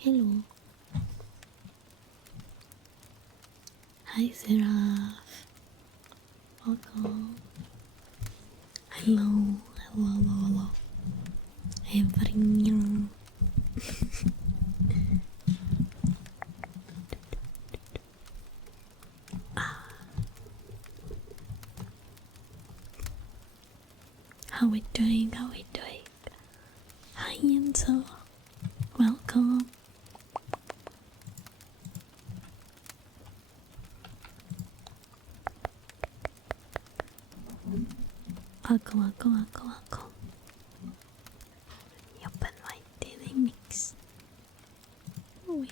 Hello. Hi, Seraph. Welcome. Hello. Hello. Everyone. How we doing? Hi, Hanzo. Welcome. Welcome. Yup, and my daily mix. Oui.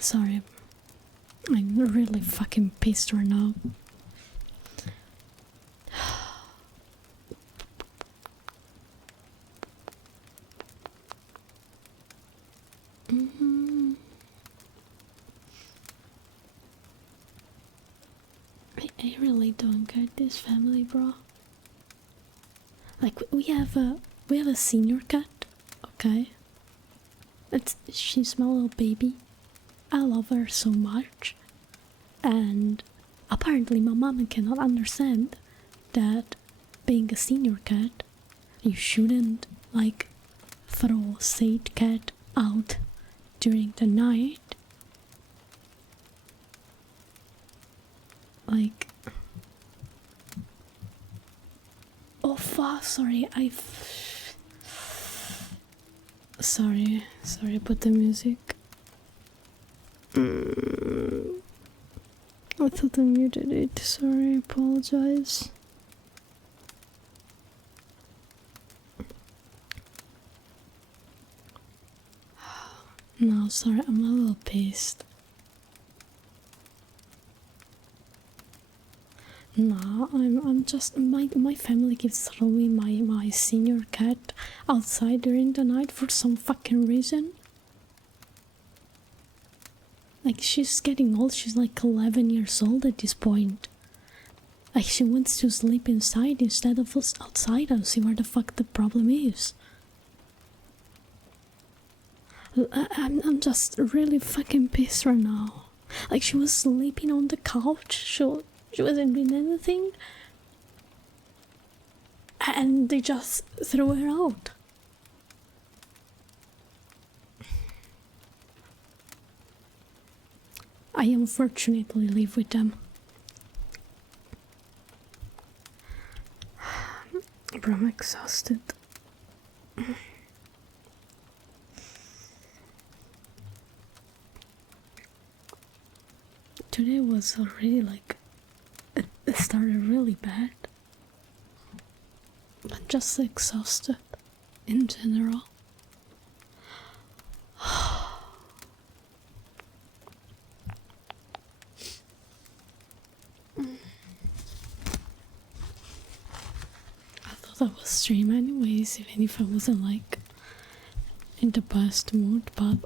Sorry, I'm really fucking pissed right now. I really don't get this family, bro. Like we have a senior cat, okay? She's my little baby. I love her so much, and apparently my mom cannot understand that being a senior cat, you shouldn't like throw said cat out during the night. Like, oh fuck! Sorry, sorry. Put the music. I thought I muted it. Sorry, apologize. No, sorry, I'm a little pissed. No, I'm just my family keeps throwing my senior cat outside during the night for some fucking reason. Like, she's getting old, she's like 11 years old at this point. Like, she wants to sleep inside instead of us outside. I don't see where the fuck the problem is. I'm just really fucking pissed right now. Like, she was sleeping on the couch, she wasn't doing anything, and they just threw her out. I unfortunately live with them. But I'm exhausted. Today was already like, it started really bad. I'm just exhausted in general. I would stream anyways, even if I wasn't like in the best mood, but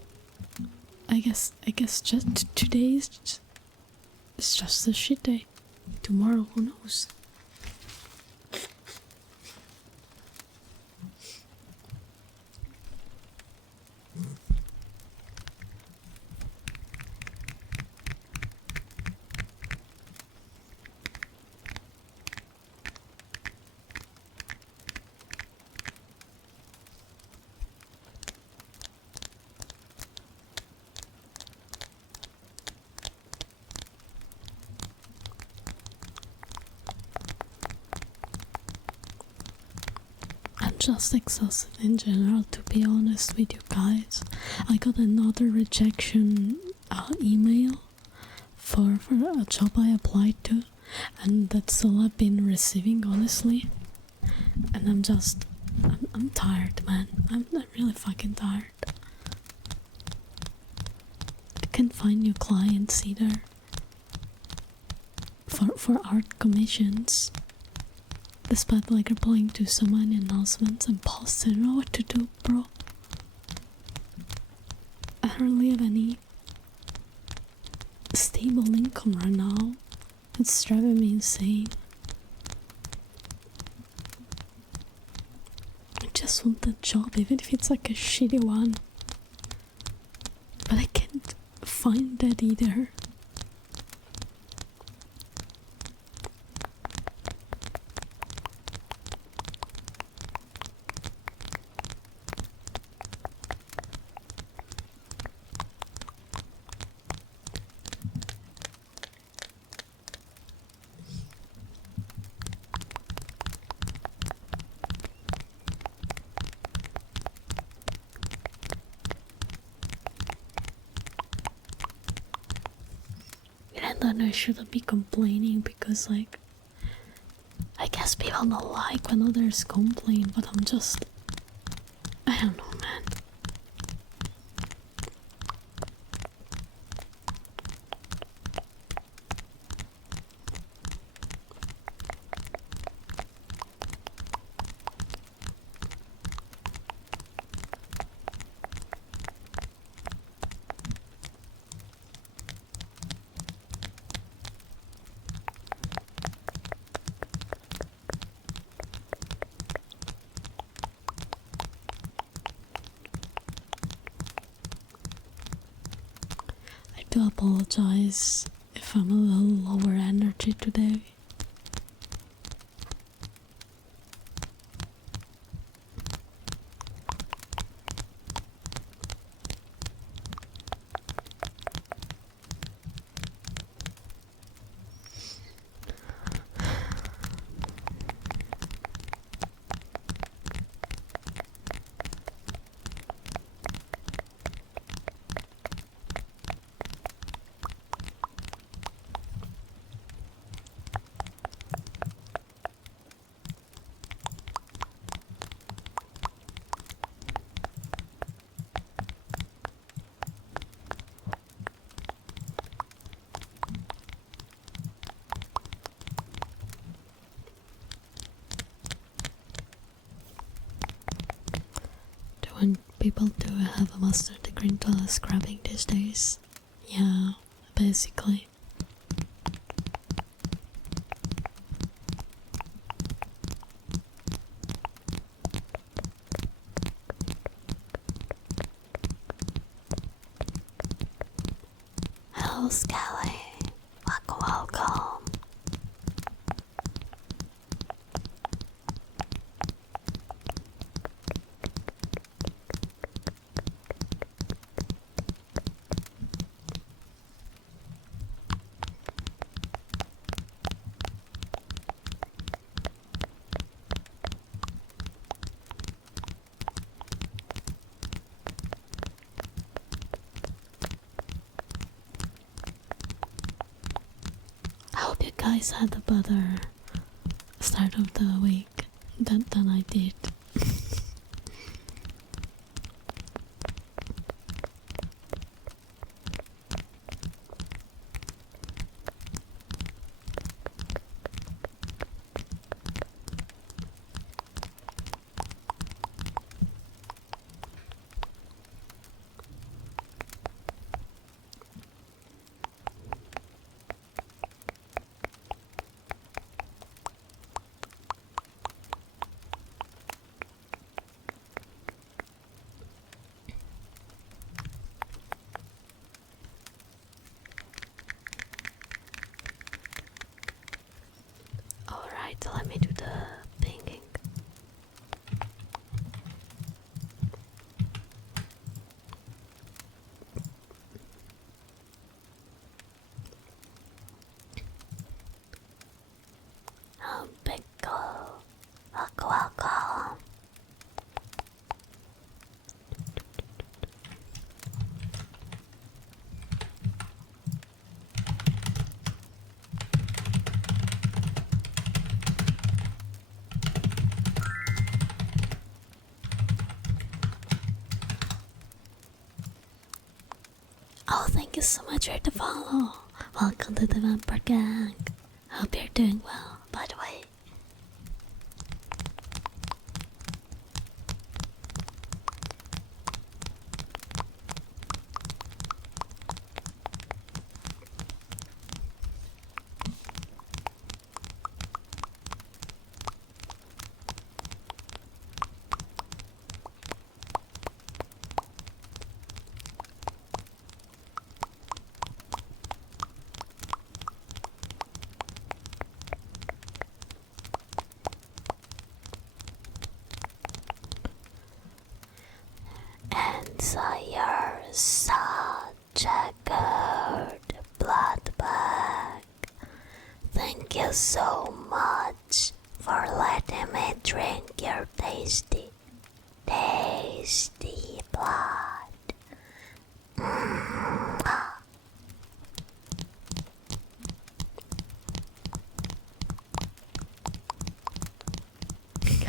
I guess just today is it's just a shit day, tomorrow, who knows? I'm just exhausted in general, to be honest with you guys. I got another rejection email for a job I applied to, and that's all I've been receiving, honestly. And I'm tired, man. I'm really fucking tired. I can't find new clients either for art commissions. Despite like replying to so many announcements and posts, I don't know what to do, bro. I don't really have any stable income right now. It's driving me insane. I just want that job, even if it's like a shitty one. But I can't find that either. And I shouldn't be complaining because, like, I guess people don't like when others complain, but I'm just, I don't know, man. I do apologize if I'm a little lower energy today. When people do have a master degree in scrubbing these days. Yeah, basically. Hello, Skelly. Welcome. I hope you guys had a better start of the week than I did. Wait, let me do the thinking. Pickle. Welcome. Oh, thank you so much for the follow. Welcome to the Vampire Gang. Hope you're doing well, by the way. And so you're such a good blood bag. Thank you so much for letting me drink your tasty blood.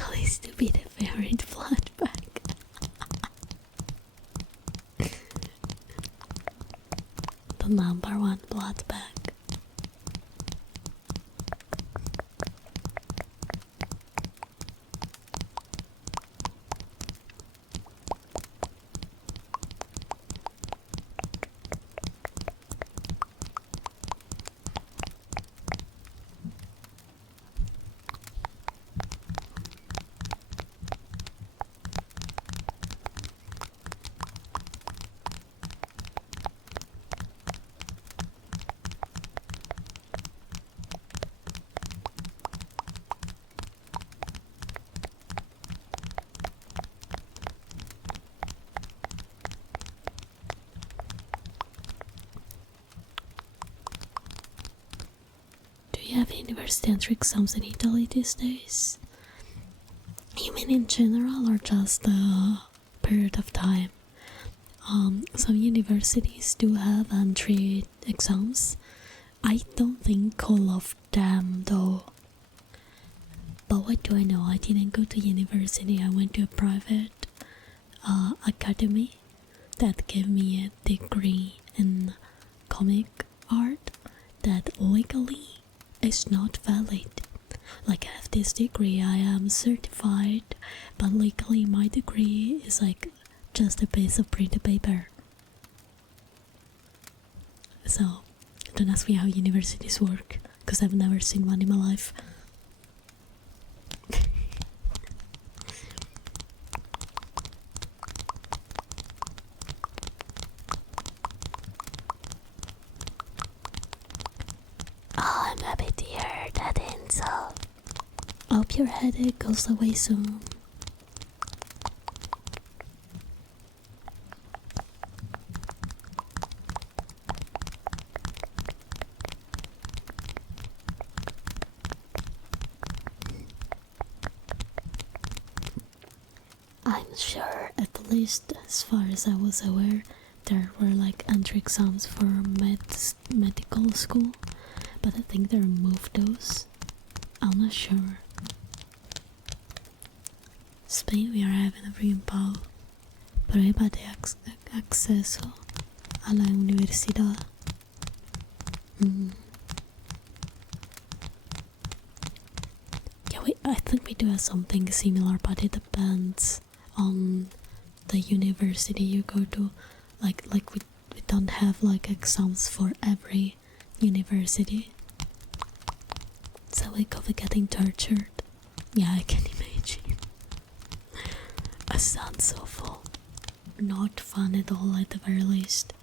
Always to be the favorite blood bag. The #1 blood bag. Do you have university entry exams in Italy these days? You mean in general or just a period of time? Some universities do have entry exams. I don't think all of them though. But what do I know? I didn't go to university. I went to a private academy that gave me a degree in comic art that legally is not valid. Like, I have this degree, I am certified, but legally my degree is like just a piece of printed paper. So don't ask me how universities work, because I've never seen one in my life. Oh, I'm happy to hear that, Hanzo. I hope your headache goes away soon. I'm sure, at least as far as I was aware, there were like entry exams for medical school, but I think they removed those. I'm not sure. Spain, we are having a free pau. Prueba de acceso a la universidad. Yeah, I think we do have something similar, but it depends on the university you go to. Like we don't have like exams for every university, so we could be getting tortured. Yeah, I can imagine. It sounds so full. Not fun at all, at the very least.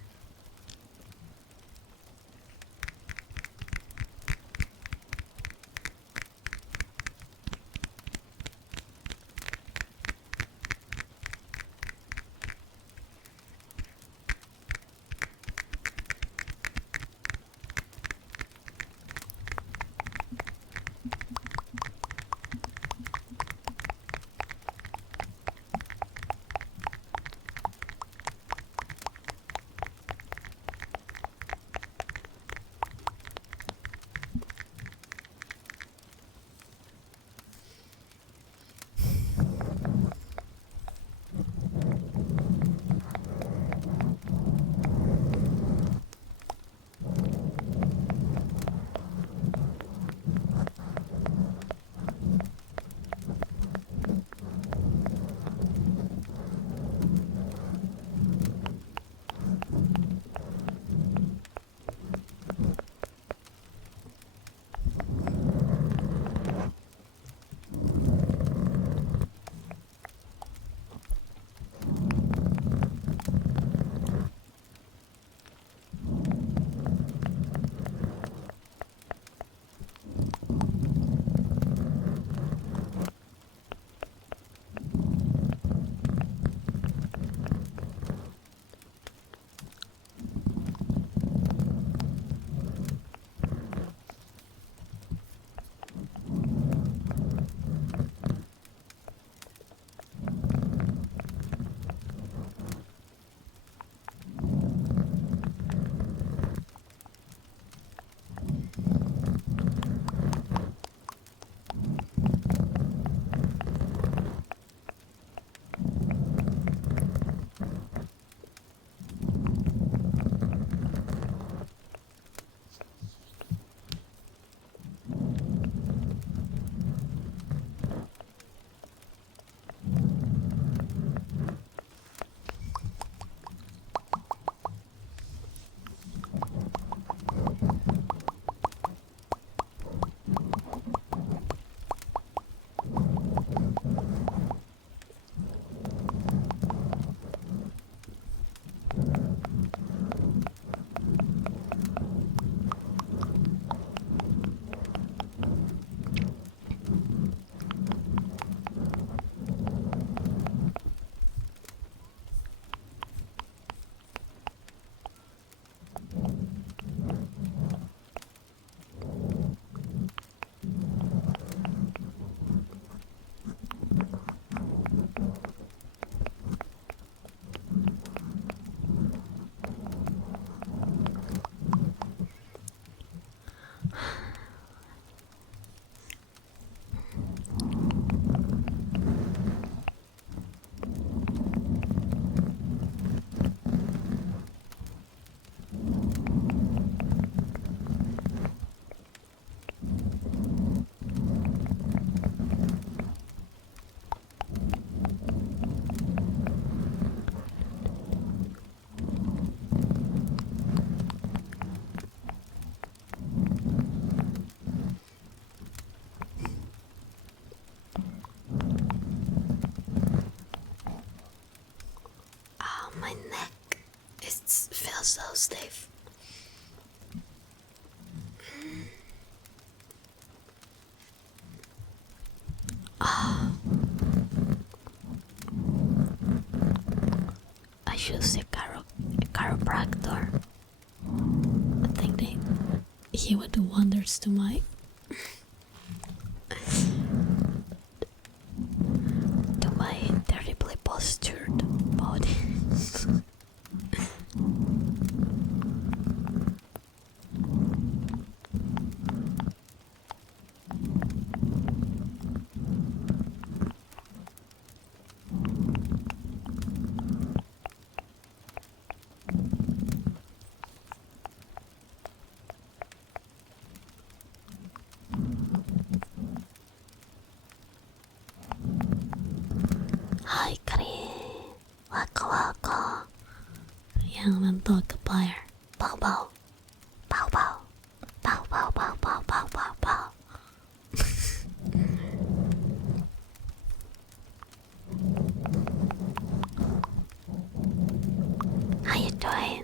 so stiff. I should see a chiropractor. I think he would do wonders to my terribly postured body. Hi, Karin. Waka waka. Young man player. Bow bow. Bow bow. Bow bow bow bow bow bow bow. How you doing?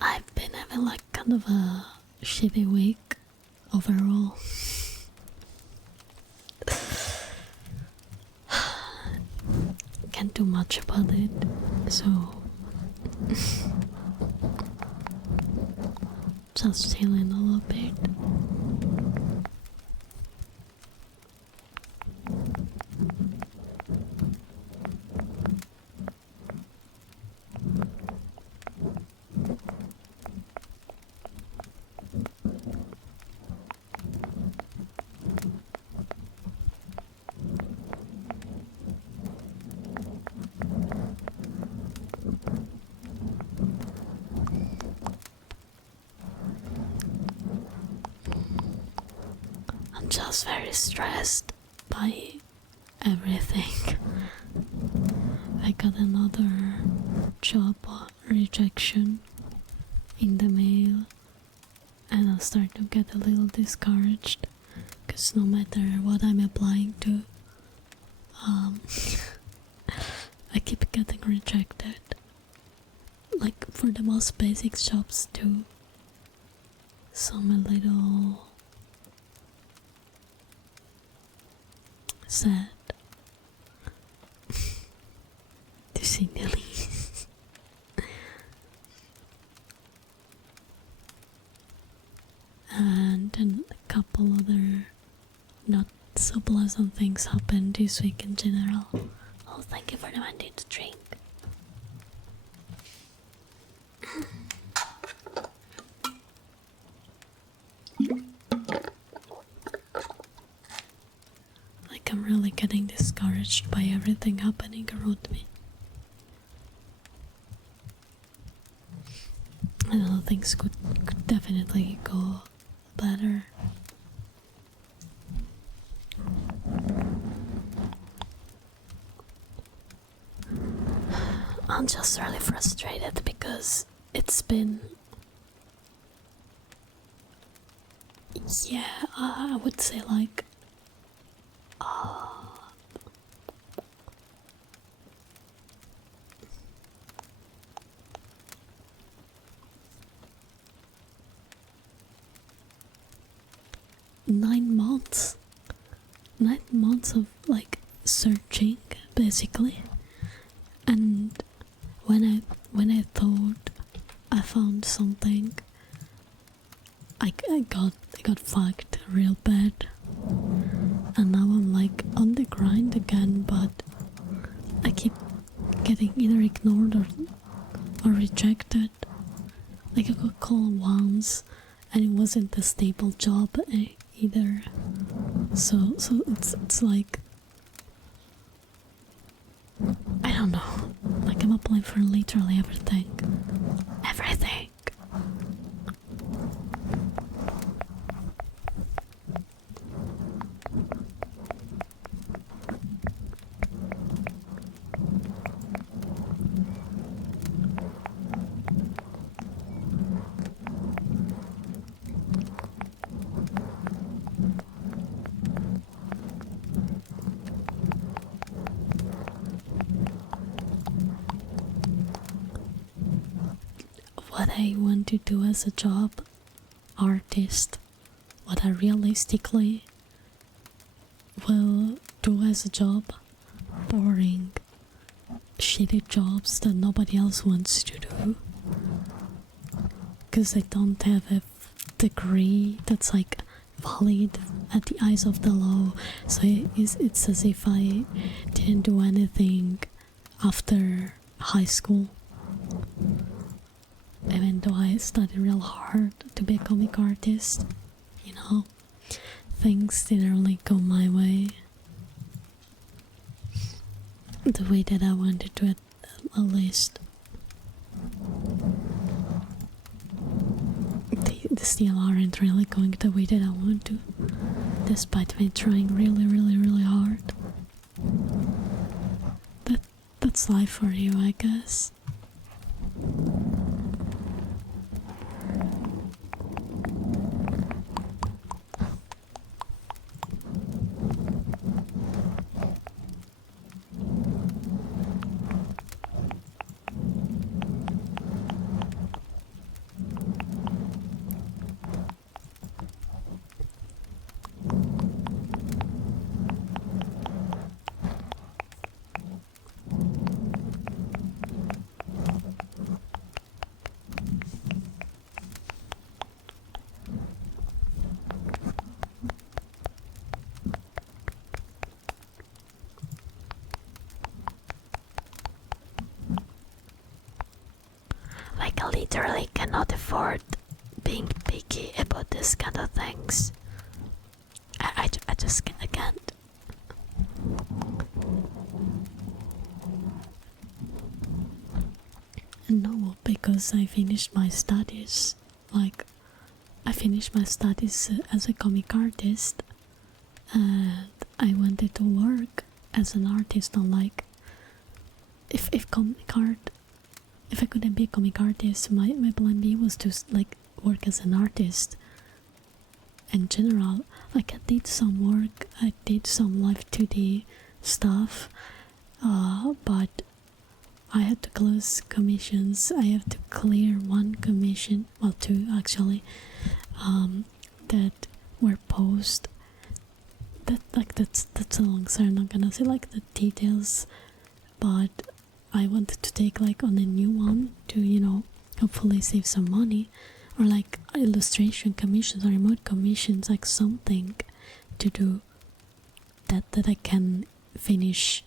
I've been having like kind of a shitty week overall. Can't do much about it, so just chilling a little bit. I'm just very stressed by everything. I got another job rejection in the mail, and I start to get a little discouraged because no matter what I'm applying to, I keep getting rejected. Like for the most basic jobs too. So I'm a little sad, to say the least. And then a couple other not so pleasant things happened this week in general. Oh, thank you for the mandate to drink. Like I'm really getting discouraged by everything happening around me. I know things could definitely go better. I'm just really frustrated because it's been, yeah, I would say like 9 months. 9 months of like searching basically, and when I thought I found something, I got fucked real bad, and now I'm like on the grind again, but I keep getting either ignored or rejected. Like I got called once, and it wasn't a stable job either. So it's like, I don't know. Like I'm applying for literally everything. Everything. I want to do as a job, artist, what I realistically will do as a job, boring, shitty jobs that nobody else wants to do. Because I don't have a degree that's like valid at the eyes of the law, so it's as if I didn't do anything after high school, even though I studied real hard to be a comic artist. You know, things didn't really go my way the way that I wanted to, at least. They still aren't really going the way that I want to, despite me trying really hard. That's life for you, I guess. Like, I literally cannot afford being picky about this kind of things. I just can't. No, because I finished my studies. Like, I finished my studies as a comic artist, and I wanted to work as an artist. On like, if I couldn't be a comic artist, my plan B was to like work as an artist. In general, like I did some work, I did some live 2D stuff, but I had to close commissions. I have to clear one commission, well, two actually, that were post. That's a long story. I'm not gonna say like the details, but I wanted to take like on a new one to, you know, hopefully save some money, or like illustration commissions or remote commissions, like something to do that I can finish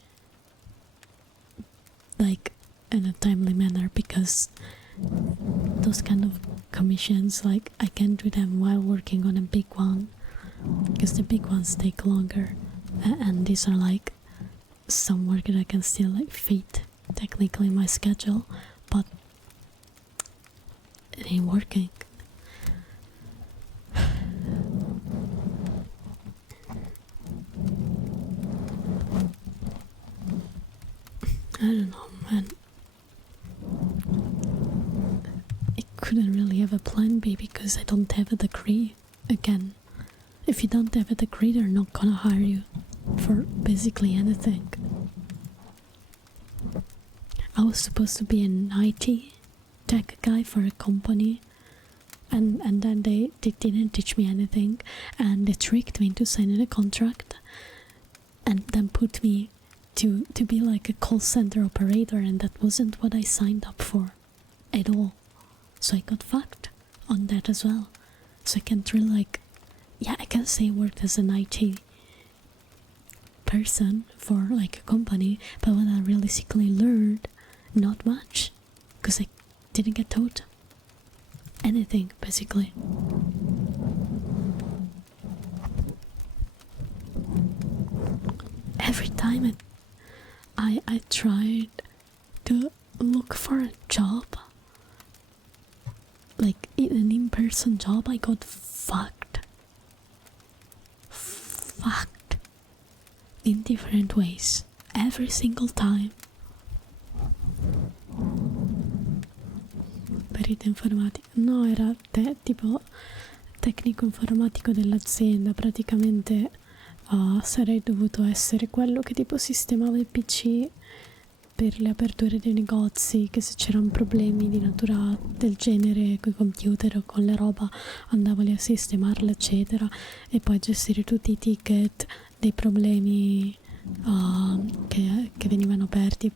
like in a timely manner, because those kind of commissions, like I can do them while working on a big one, because the big ones take longer, and these are like some work that I can still like fit technically my schedule, but it ain't working. I don't know, man. I couldn't really have a plan B because I don't have a degree. Again, if you don't have a degree, they're not gonna hire you for basically anything. I was supposed to be an IT tech guy for a company, and then they didn't teach me anything, and they tricked me into signing a contract and then put me to be like a call center operator, and that wasn't what I signed up for at all. So I got fucked on that as well. So I can't really like, yeah, I can say I worked as an IT person for like a company, but what I realistically learned, not much, because I didn't get taught anything basically. Every time I tried to look for a job, like an in-person job, I got fucked in different ways every single time. Perito informatico, no, era tipo tecnico informatico dell'azienda. Praticamente sarei dovuto essere quello che tipo sistemava i PC per le aperture dei negozi, che se c'erano problemi di natura del genere con i computer o con le roba andavo lì a sistemarle eccetera, e poi gestire tutti i ticket dei problemi che venivano aperti,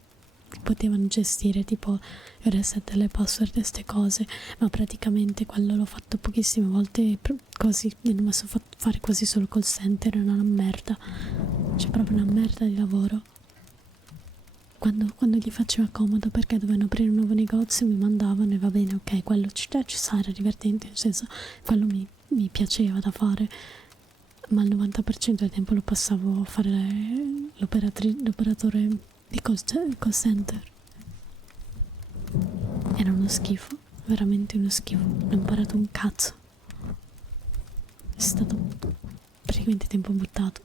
potevano gestire tipo il reset delle password e queste cose, ma praticamente quello l'ho fatto pochissime volte, quasi mi hanno messo a fare quasi solo call center, è una merda, c'è proprio una merda di lavoro. Quando gli faceva comodo perché dovevano aprire un nuovo negozio mi mandavano e va bene, ok, quello ci sta, era divertente, nel senso quello mi piaceva da fare, ma il 90% del tempo lo passavo a fare l'operatore di call center. Era uno schifo, veramente uno schifo, non ho imparato un cazzo, è stato praticamente tempo buttato.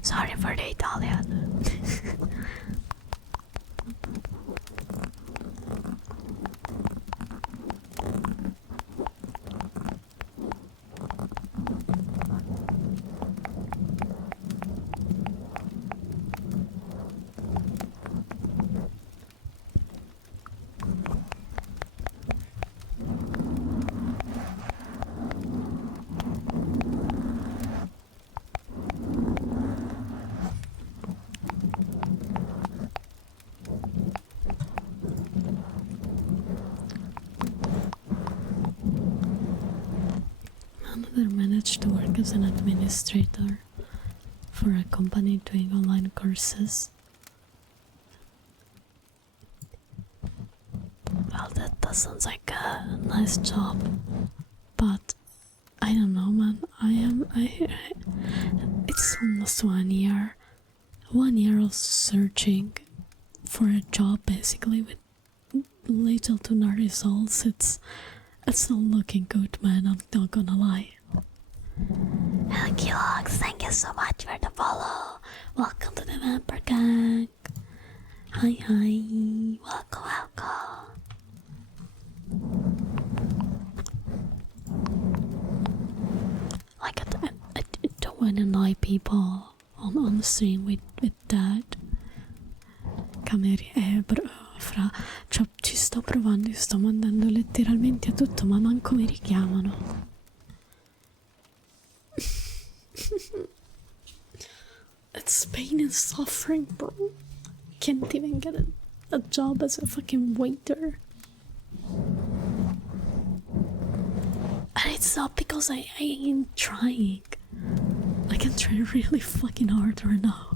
Sorry for the Italian. Mother managed to work as an administrator for a company doing online courses. Well, that sounds like a nice job, but I don't know, man. It's almost 1 year. 1 year of searching for a job, basically, with little to no results. It's not looking good, man. I'm not gonna lie. Hello, Kelox. Thank you so much for the follow. Welcome to the Vampire Gang. Hi. Welcome. Like, I don't want to annoy people on the stream with that. Cameri, ci sto provando, io sto mandando letteralmente a tutto, ma manco mi richiamano. It's pain and suffering, bro. Can't even get a job as a fucking waiter. And it's not because I ain't trying. Like, I'm trying really fucking hard right now.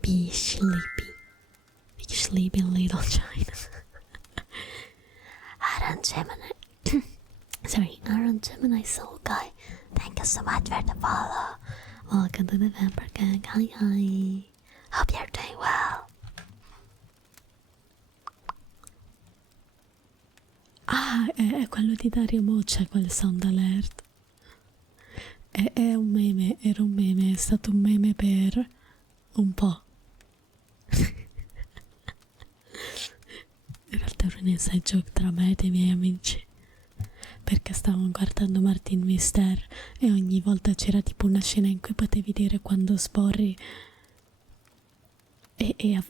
Be sleepy. Be sleepy, little China. Aaron Gemini. Sorry, Aaron Gemini Soul Guy. Thank you so much for the follow. Welcome to the Vampire Gang. Hi. Hope you're doing well. È quello di Dario Moccia, quel sound alert. È un meme, era un meme, è stato un meme per un po'. In realtà era un inside joke tra me e i miei amici, perché stavamo guardando Martin Mister e ogni volta c'era tipo una scena in cui potevi dire quando sborri e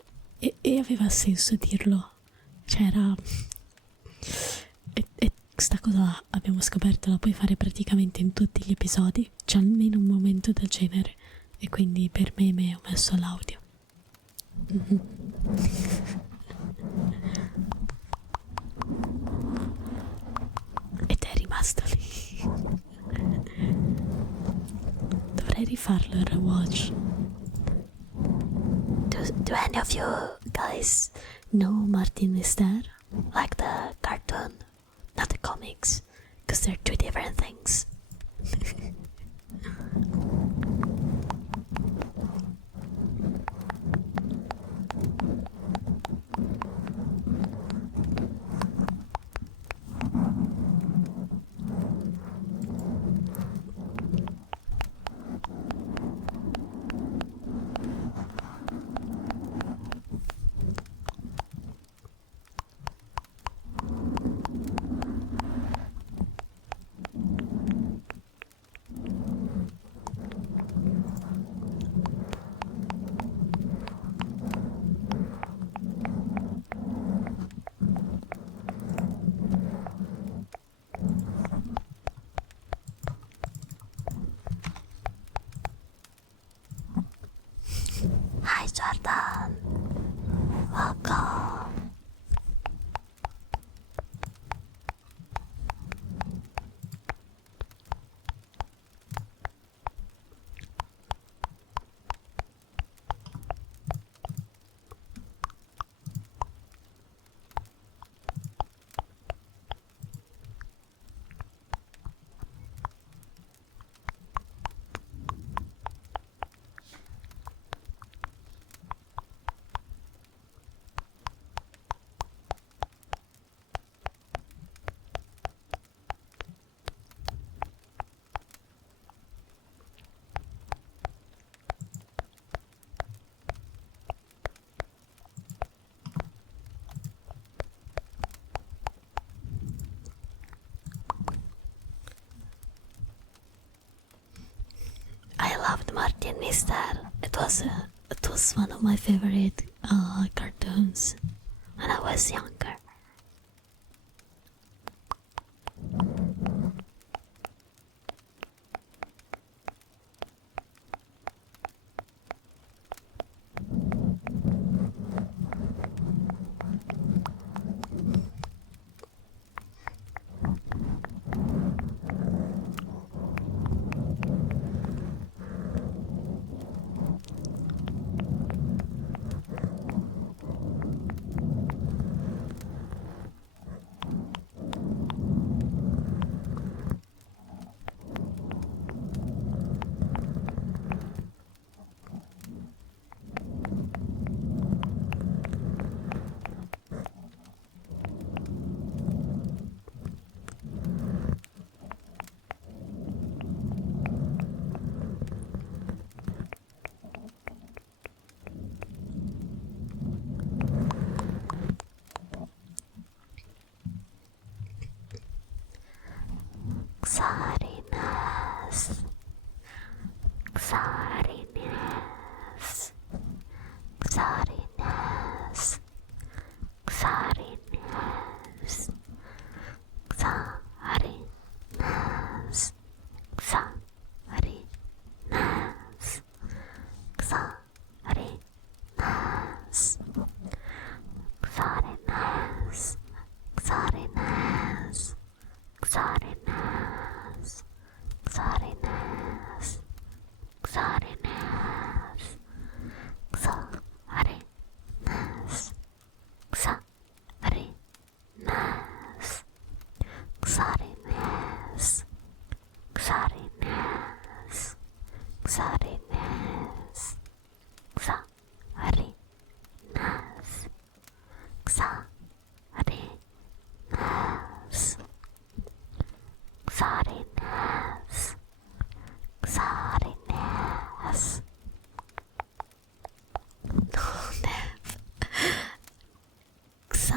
aveva senso dirlo. C'era e questa cosa abbiamo scoperto la puoi fare praticamente in tutti gli episodi, c'è almeno un momento del genere, e quindi per me ho messo l'audio. Ed è rimasto lì. Dovrei rifarlo il rewatch. Do any of you guys know Martin Mister? Like the cartoon, not the comics, because they're two different things. Hi Jordan, welcome. I loved Martin Mister. It was one of my favorite cartoons when I was younger.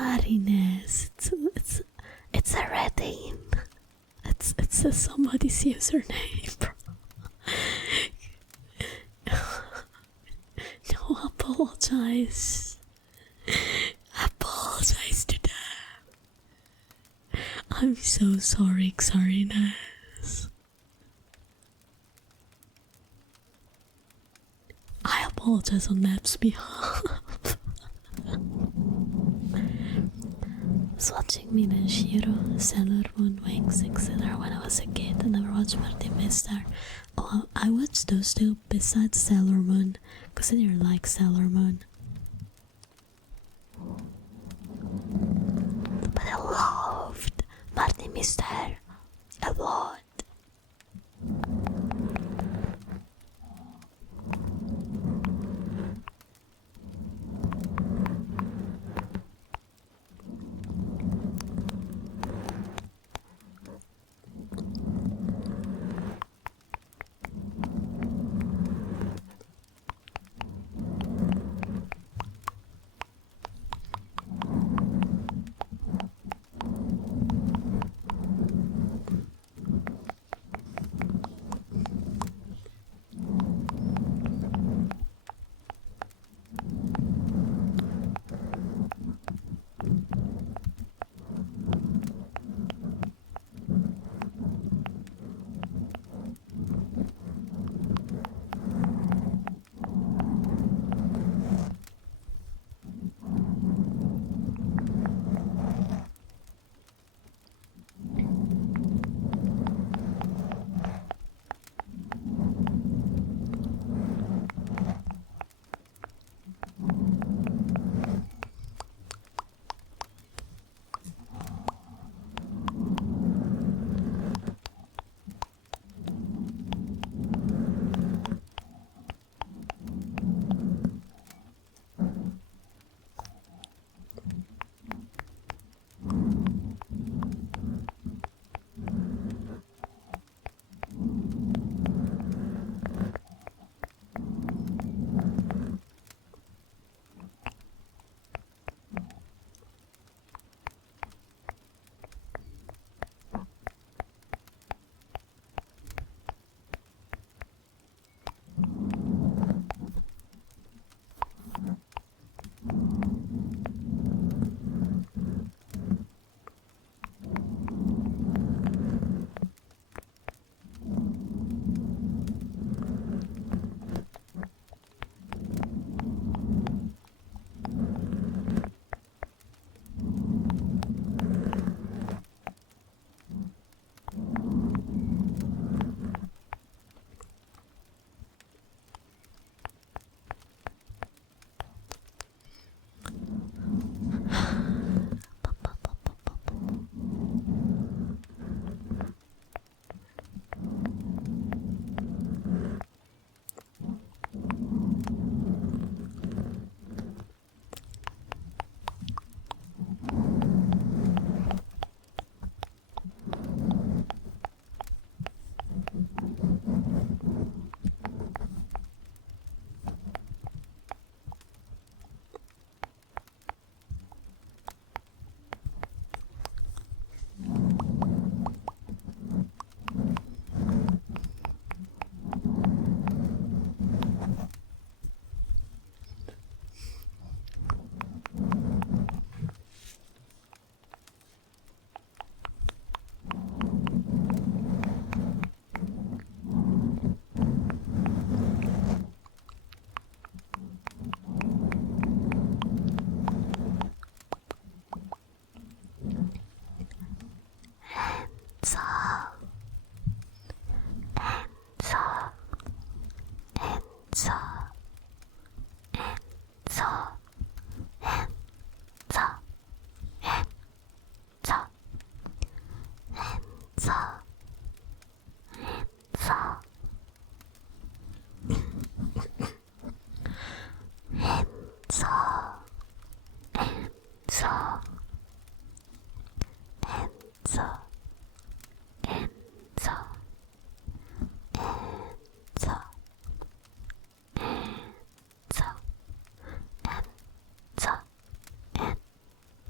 Sorriness. It's a Redding. It's somebody's username, bro. No, apologize. Apologize to them. I'm so sorry, Sorriness. I apologize on Nap's behalf. I was watching Minashiro, Sailor Moon, Wings, etc. when I was a kid. I never watched Martin Mister. Oh, I watched those two besides Sailor Moon, because I didn't like Sailor Moon. But I loved Martin Mister a lot.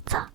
자,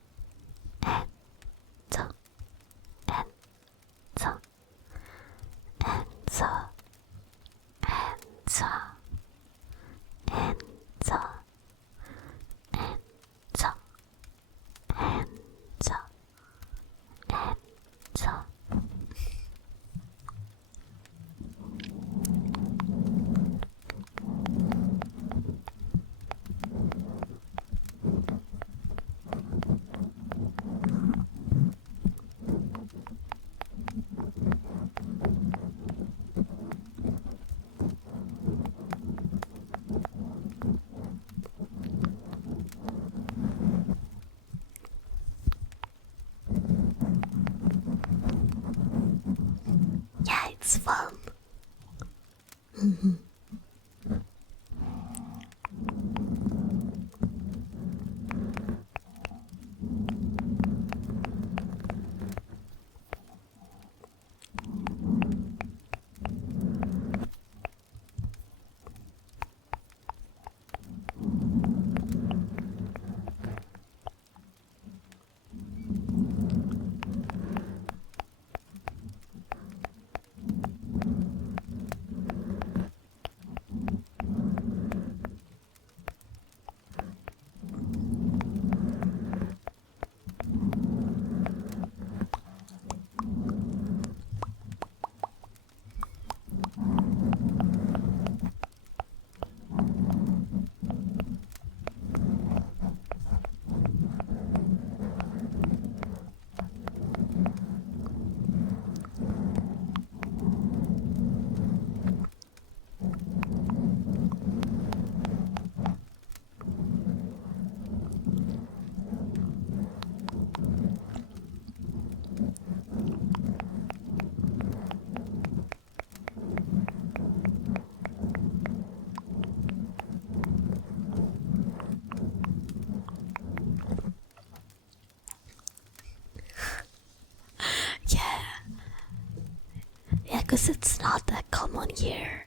Because it's not that common here.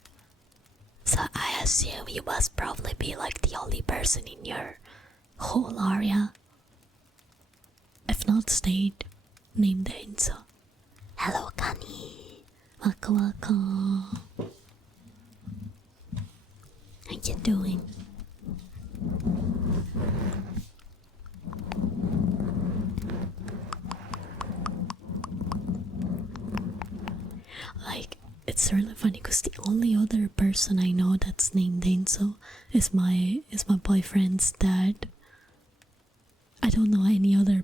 So I assume you must probably be like the only person in your whole area, if not state, named Hanzo. Hello, Kani. Waka waka. How you doing? Like, it's really funny because the only other person I know that's named Enzo is my boyfriend's dad. I don't know any other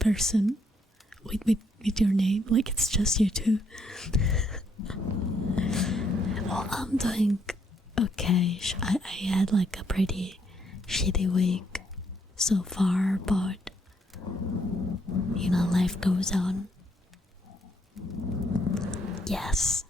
person with your name. Like, it's just you two. Well, I'm doing okay. I had like a pretty shitty week so far, but you know, life goes on. Yes.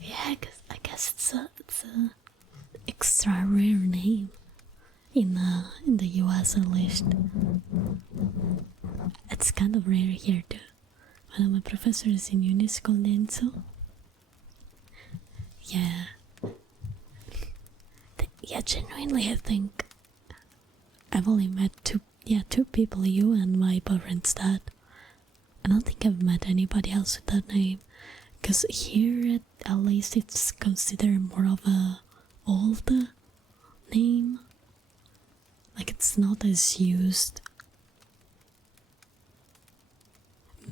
Yeah, cause I guess it's a extra rare name in the US at least. It's kind of rare here too. One of my professors in uni is called Enzo. Yeah. Yeah, genuinely I think I've only met two people, you and my boyfriend's dad. I don't think I've met anybody else with that name. Because here at least it's considered more of a old name. Like, it's not as used.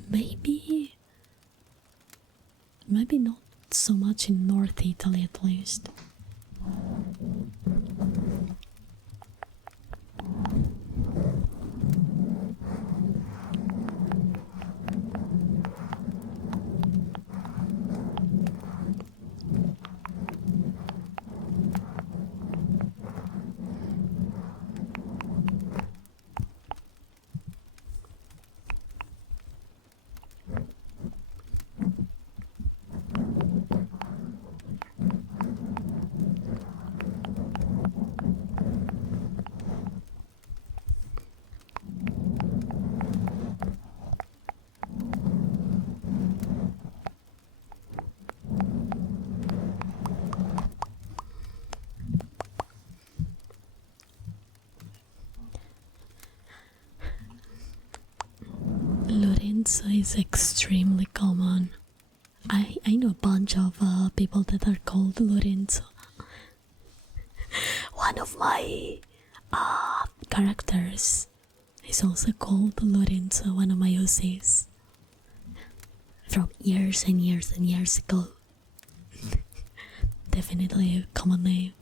Maybe not so much in North Italy at least. Lorenzo is extremely common. I know a bunch of people that are called Lorenzo. One of my characters is also called Lorenzo, one of my OCs. From years and years and years ago. Definitely a common name.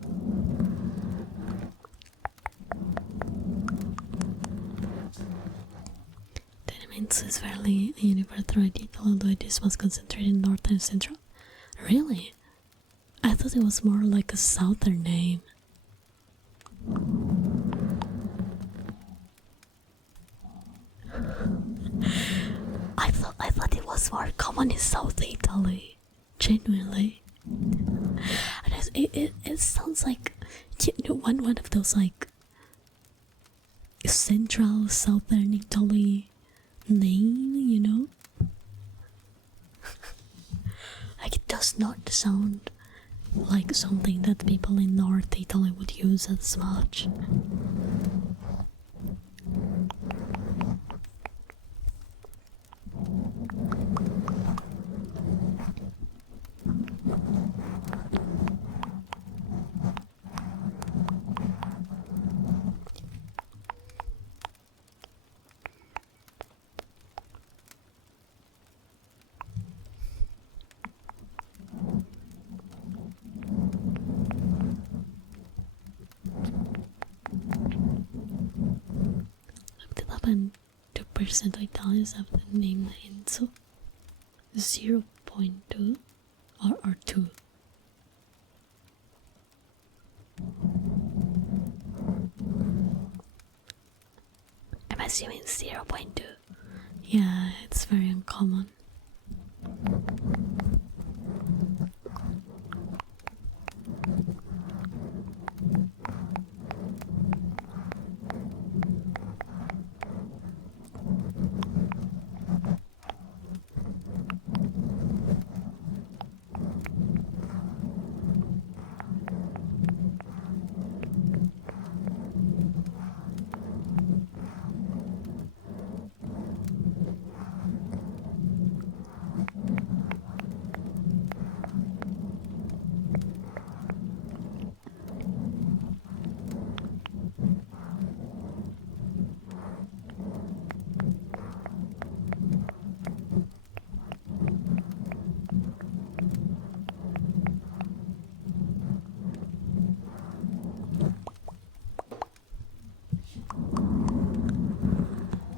Tenements is fairly universal idea, although it is most concentrated in North and Central. Really? I thought it was more like a southern name. I thought it was more common in South Italy. Genuinely. It sounds like, you know, one of those like central southern Italy name, you know? Like, it does not sound like something that people in North Italy would use as much. Looked it up and 2% Italians have the name Enzo. 0.2 or 2. assuming 0.2. Yeah, it's very uncommon.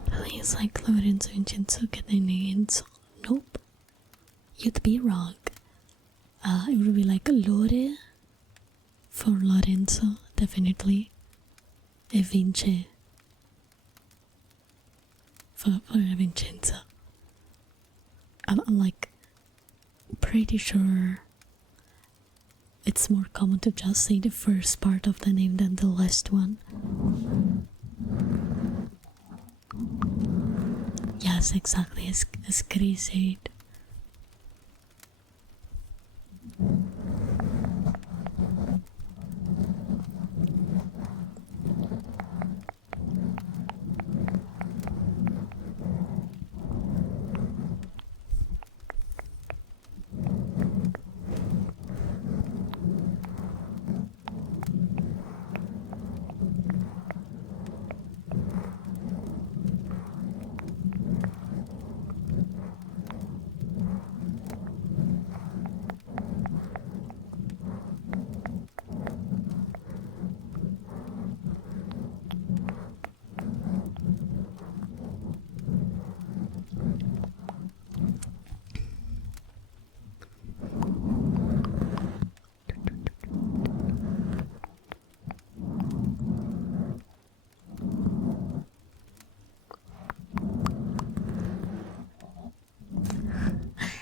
Please, like Lorenzo Vincenzo getting Enzo. Nope. You'd be wrong. It would be like Lore for Lorenzo, definitely. E Vince for Vincenzo. I'm like pretty sure it's more common to just say the first part of the name than the last one. Yes, exactly, as Chris said.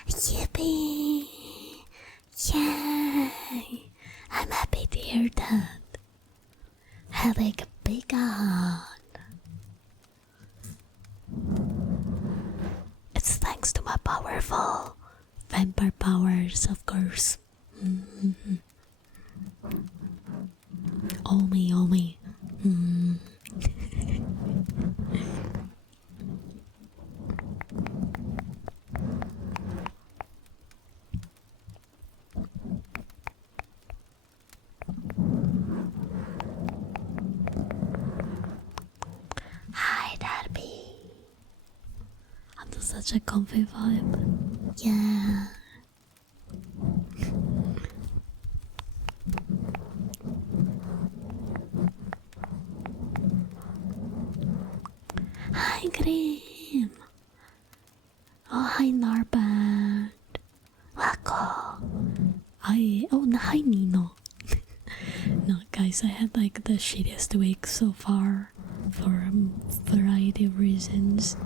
Yippee! Yay! I'm happy to hear that. Have like a big heart. It's thanks to my powerful vampire powers, of course. All me, all me. Hi, Darby. And that's such a comfy vibe. Yeah. Hi, Grim. Oh, hi, Norbert. Welcome. Hi Nino. No, guys, I had like the shittiest week so far for a variety of reasons.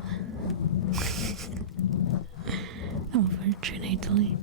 Unfortunately.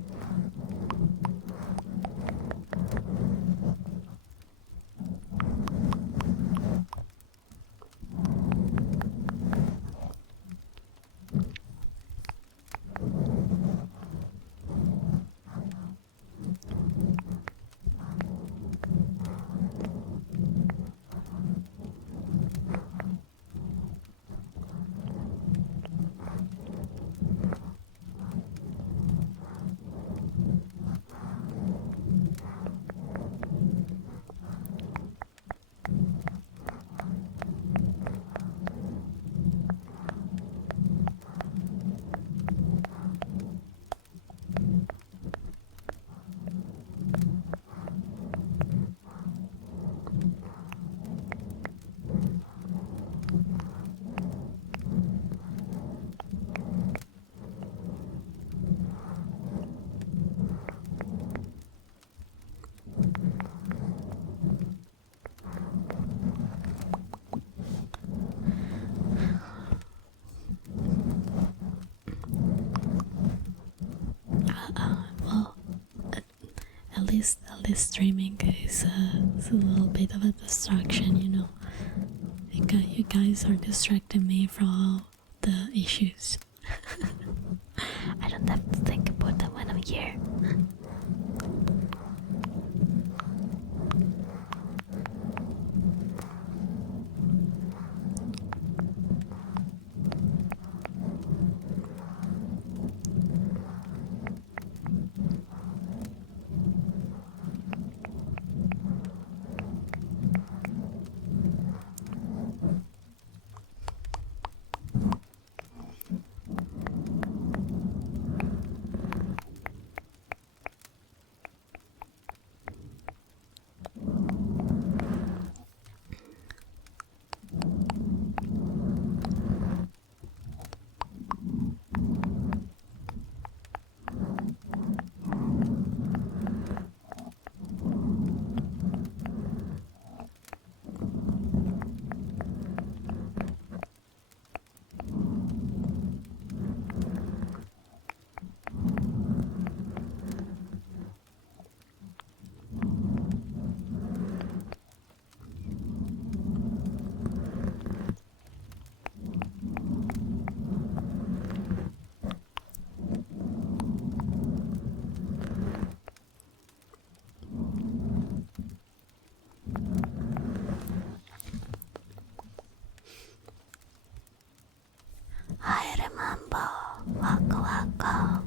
this streaming is a little bit of a distraction, you know. You guys are distracting me from all the issues. I don't have to think about them when I'm here. I remember Waka Waka.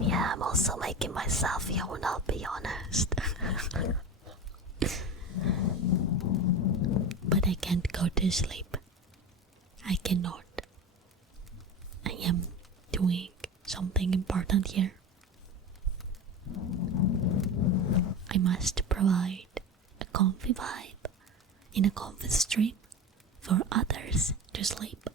Yeah, I'm also making myself yawn, I'll be honest. But I can't go to sleep. I cannot. I am doing something important here. I must provide a comfy vibe in a comfy stream for others to sleep.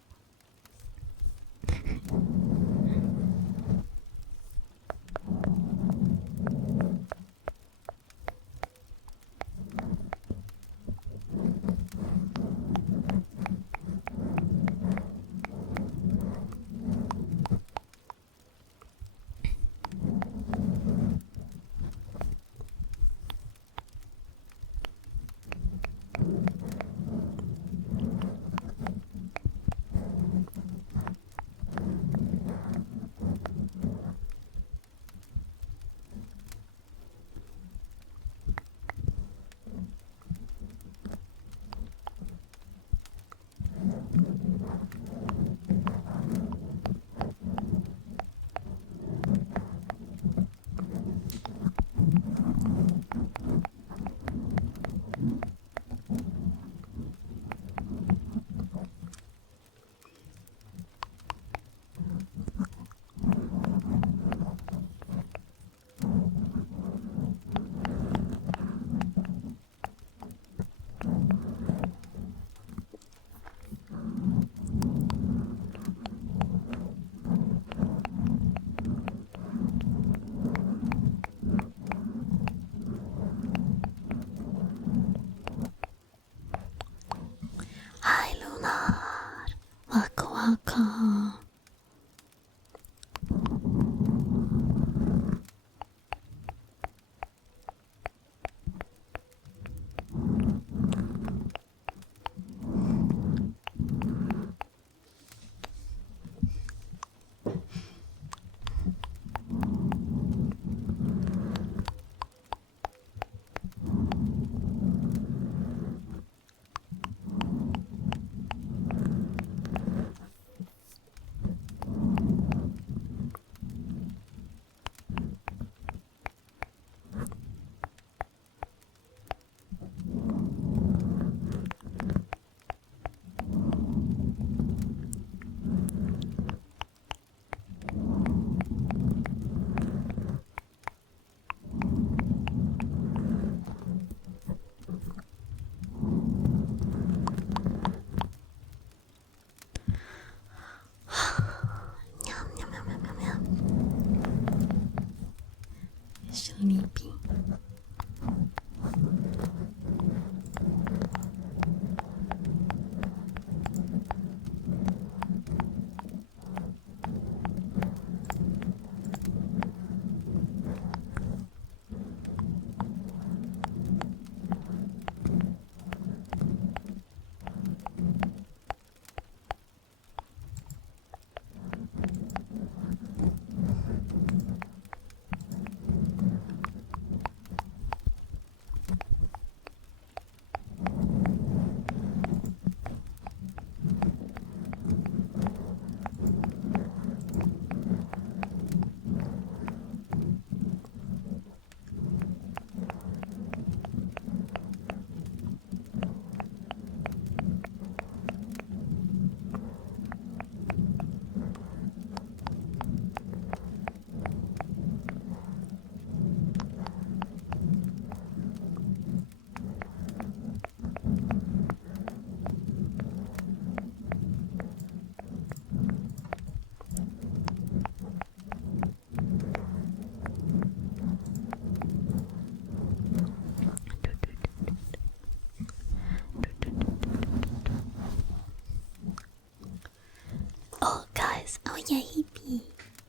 guys. Oh yeah, hippie.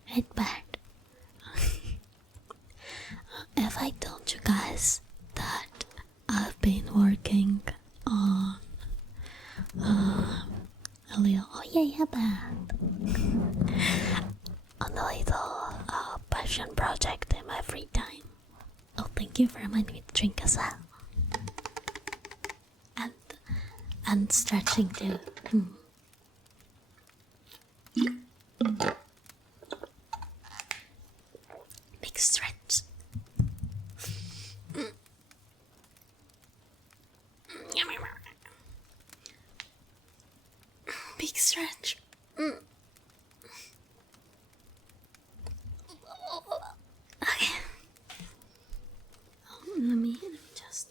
Headband. Have I told you guys that I've been working on a little band, on a little passion project in my free time. Oh, thank you for reminding me to drink as well. And stretching too. Big stretch. Big stretch. Okay. Let me just.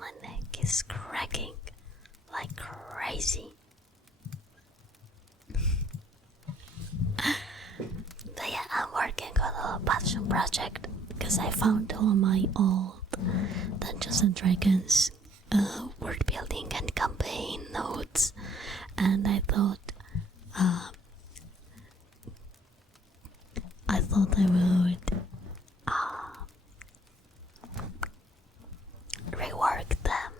My neck is cracking like crazy. But yeah, I'm working on a passion project because I found all my old Dungeons and Dragons word building and campaign notes, and I thought I would rework them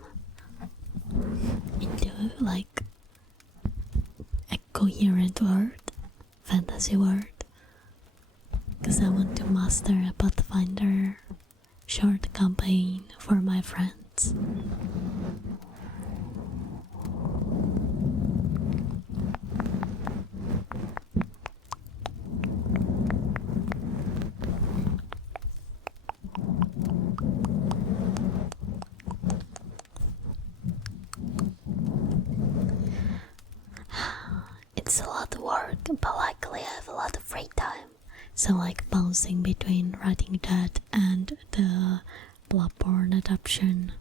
into like a coherent word, fantasy word, because I want to master a Pathfinder short campaign for my friends. It's a lot of work, but luckily I have a lot of free time. So like bouncing between writing that and the Bloodborne adaptation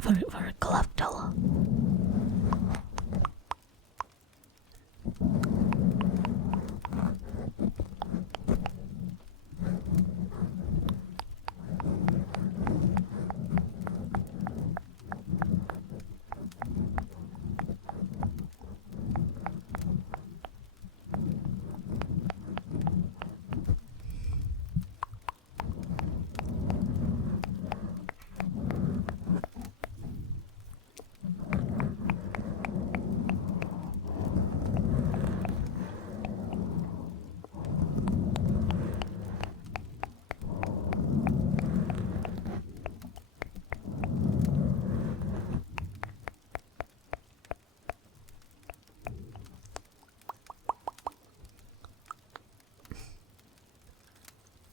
for Collector.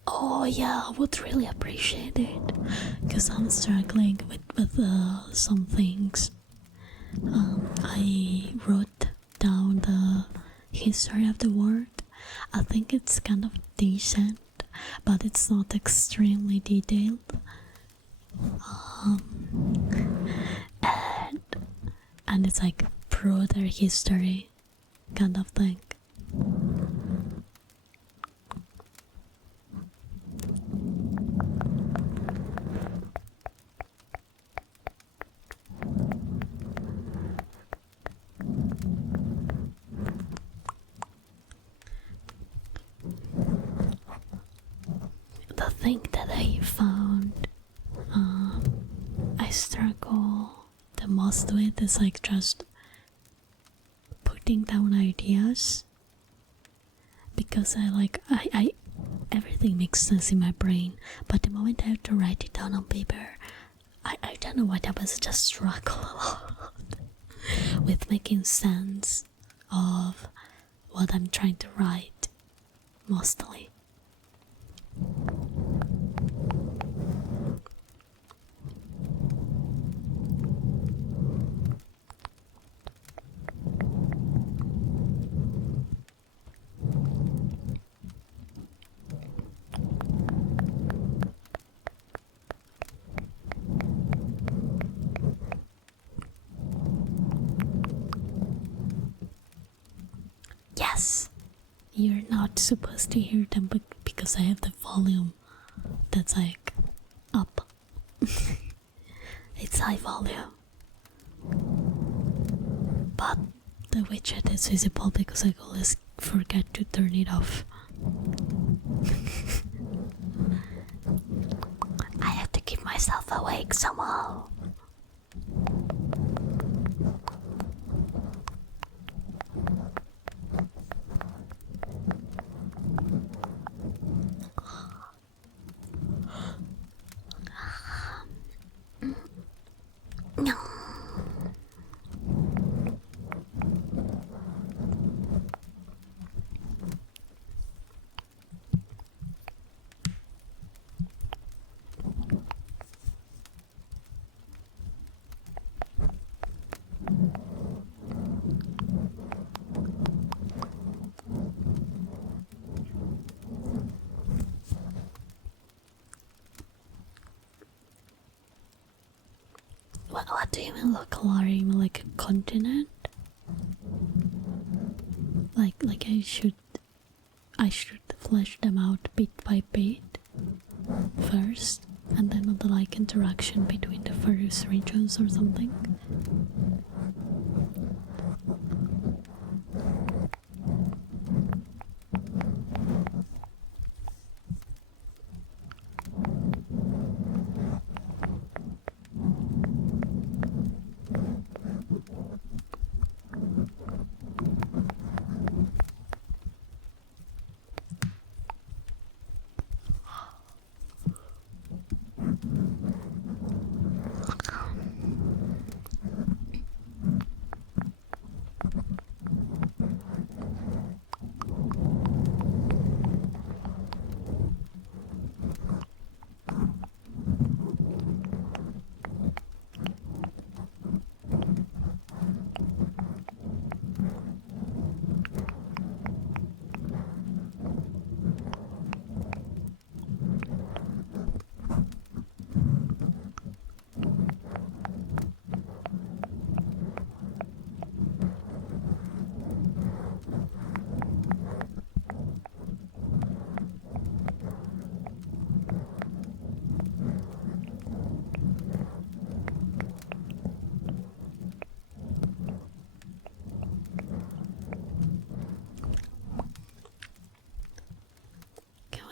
Oh yeah, I would really appreciate it, because I'm struggling with some things. I wrote down the history of the word. I think it's kind of decent, but it's not extremely detailed. And it's like broader history kind of thing. The thing that I found I struggle the most with is like just putting down ideas, because I everything makes sense in my brain, but the moment I have to write it down on paper, I don't know what happens, I just struggle a lot with making sense of what I'm trying to write, mostly. Yes, you're not supposed to hear them, but because I have the volume that's like up. It's high volume. thought the widget is visible because I always forget to turn it off. I have to keep myself awake somehow. What do you mean local area? You mean like a continent? Like I should flesh them out bit by bit first, and then the like interaction between the various regions or something.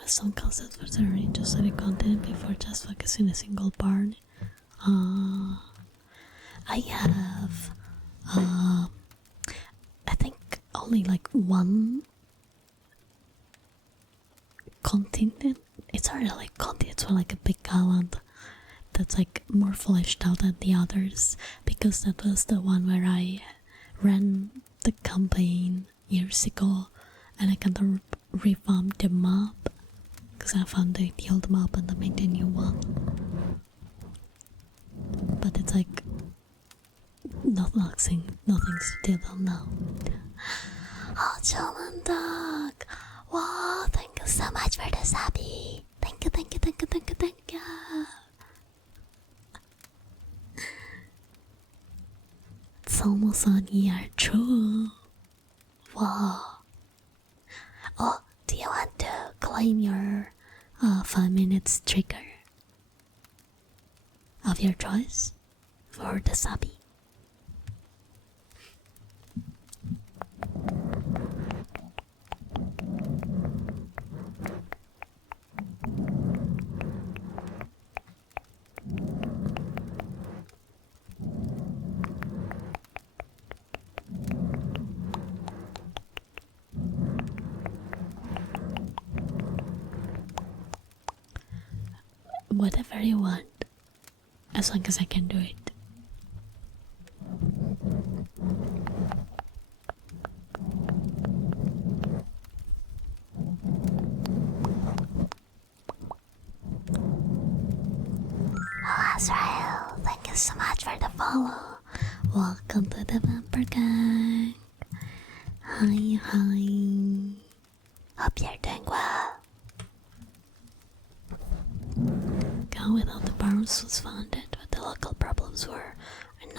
Some concepts for the range of study content before just focusing a single barn. I have, I think only like one continent. It's already like continent, it's more like a big island that's like more fleshed out than the others, because that was the one where I ran the campaign years ago, and I kind of revamped the map because I found the old map and I made a new one. But it's like nothing's still done now. Oh, German dog! Wow, thank you so much for the subby. Thank you. It's almost 1 year, true. Wow. Oh, do you want to claim your 5 minutes trigger of your choice for the subby? Whatever you want, as long as I can do it. Oh, Azrael, thank you so much for the follow. Welcome to the Vampire Gang. Hi. Hope you're doing well. Gone without the barons was founded, what the local problems were, and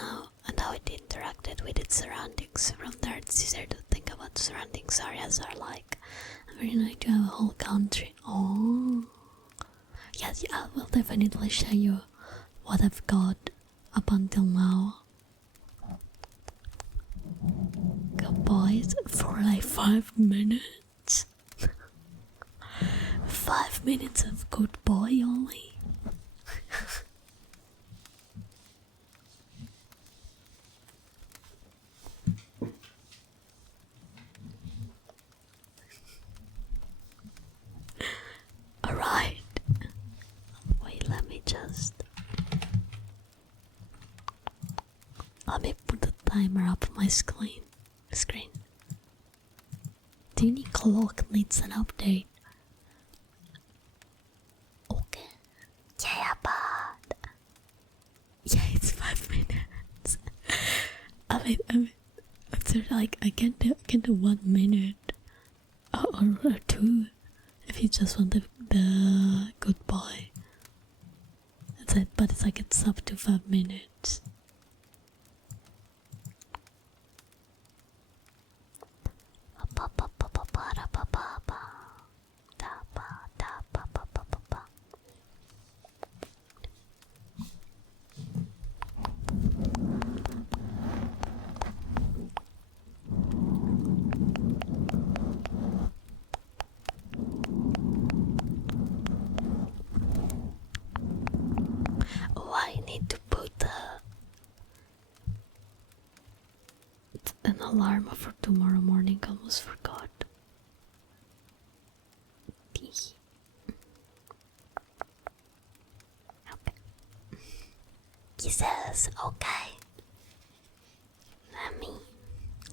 how it interacted with its surroundings. From there, it's easier to think about what surroundings areas are like. I'm very nice to have a whole country. Oh, yes, I will definitely show you what I've got up until now. goodbyes for like 5 minutes. 5 minutes of goodbye only. Alright. Wait, let me put the timer up on my screen. Tiny clock needs an update. Okay. Yeah, but yeah, it's 5 minutes. I mean, after like I can do 1 minute or two if you just want the goodbye. That's it, but it's up to 5 minutes. Oh, I need to put an alarm for tomorrow morning. Almost forgot. Okay. Kisses. Okay.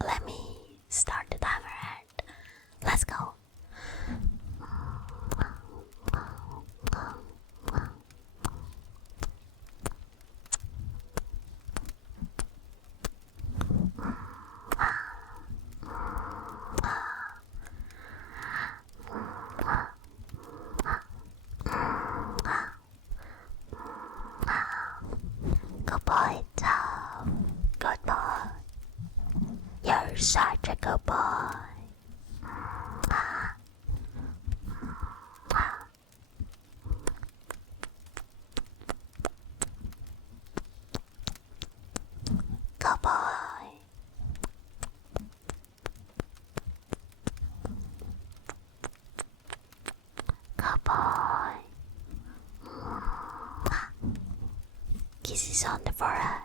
Let me start the timer. Let's go. Goodbye, Tom. Goodbye. You're such a good boy. Good boy. Good boy. Kisses on the forehead.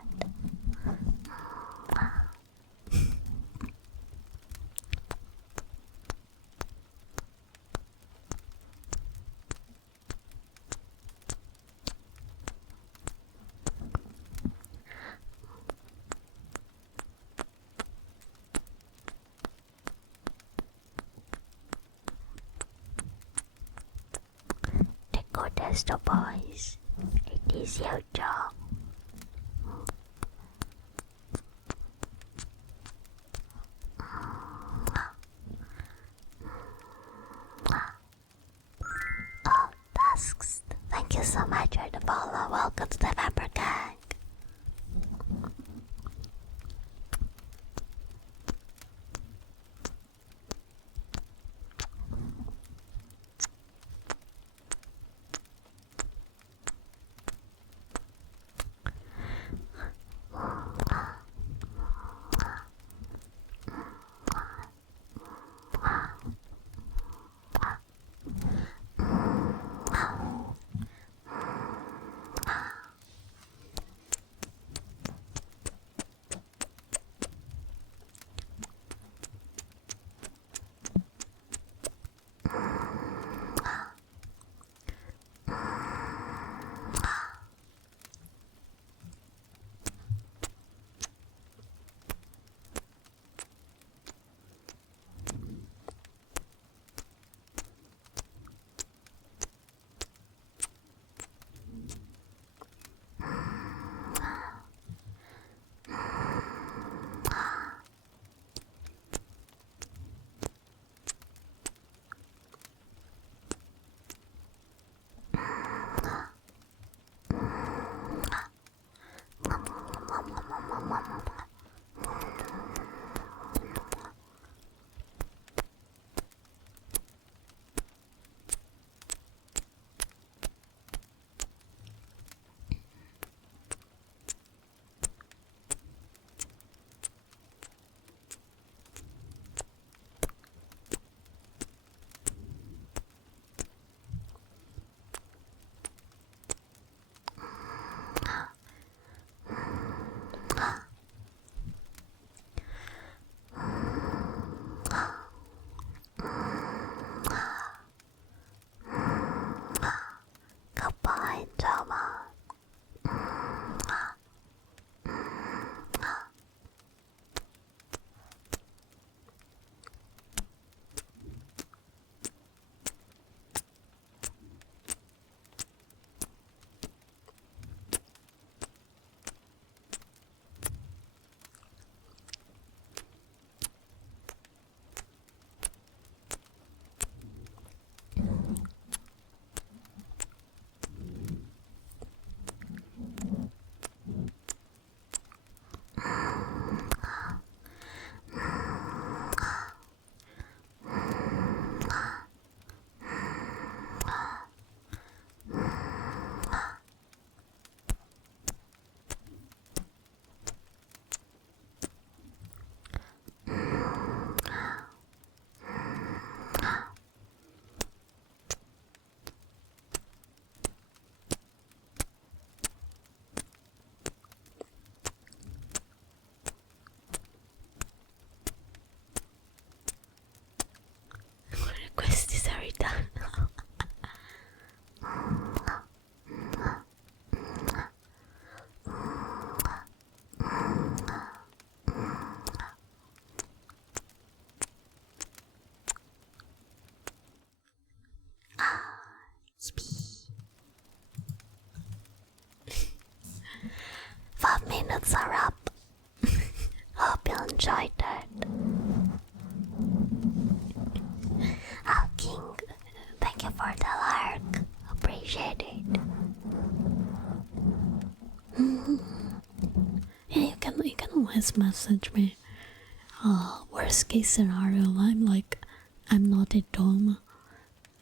The goodest of boys. It is your job. Oh, tasks. Thank you so much for the follow. Welcome to the Vampire Gang. enjoyed that. Oh, King, thank you for the lark. Appreciate it. Yeah, you can always message me. Worst case scenario, I'm not at home,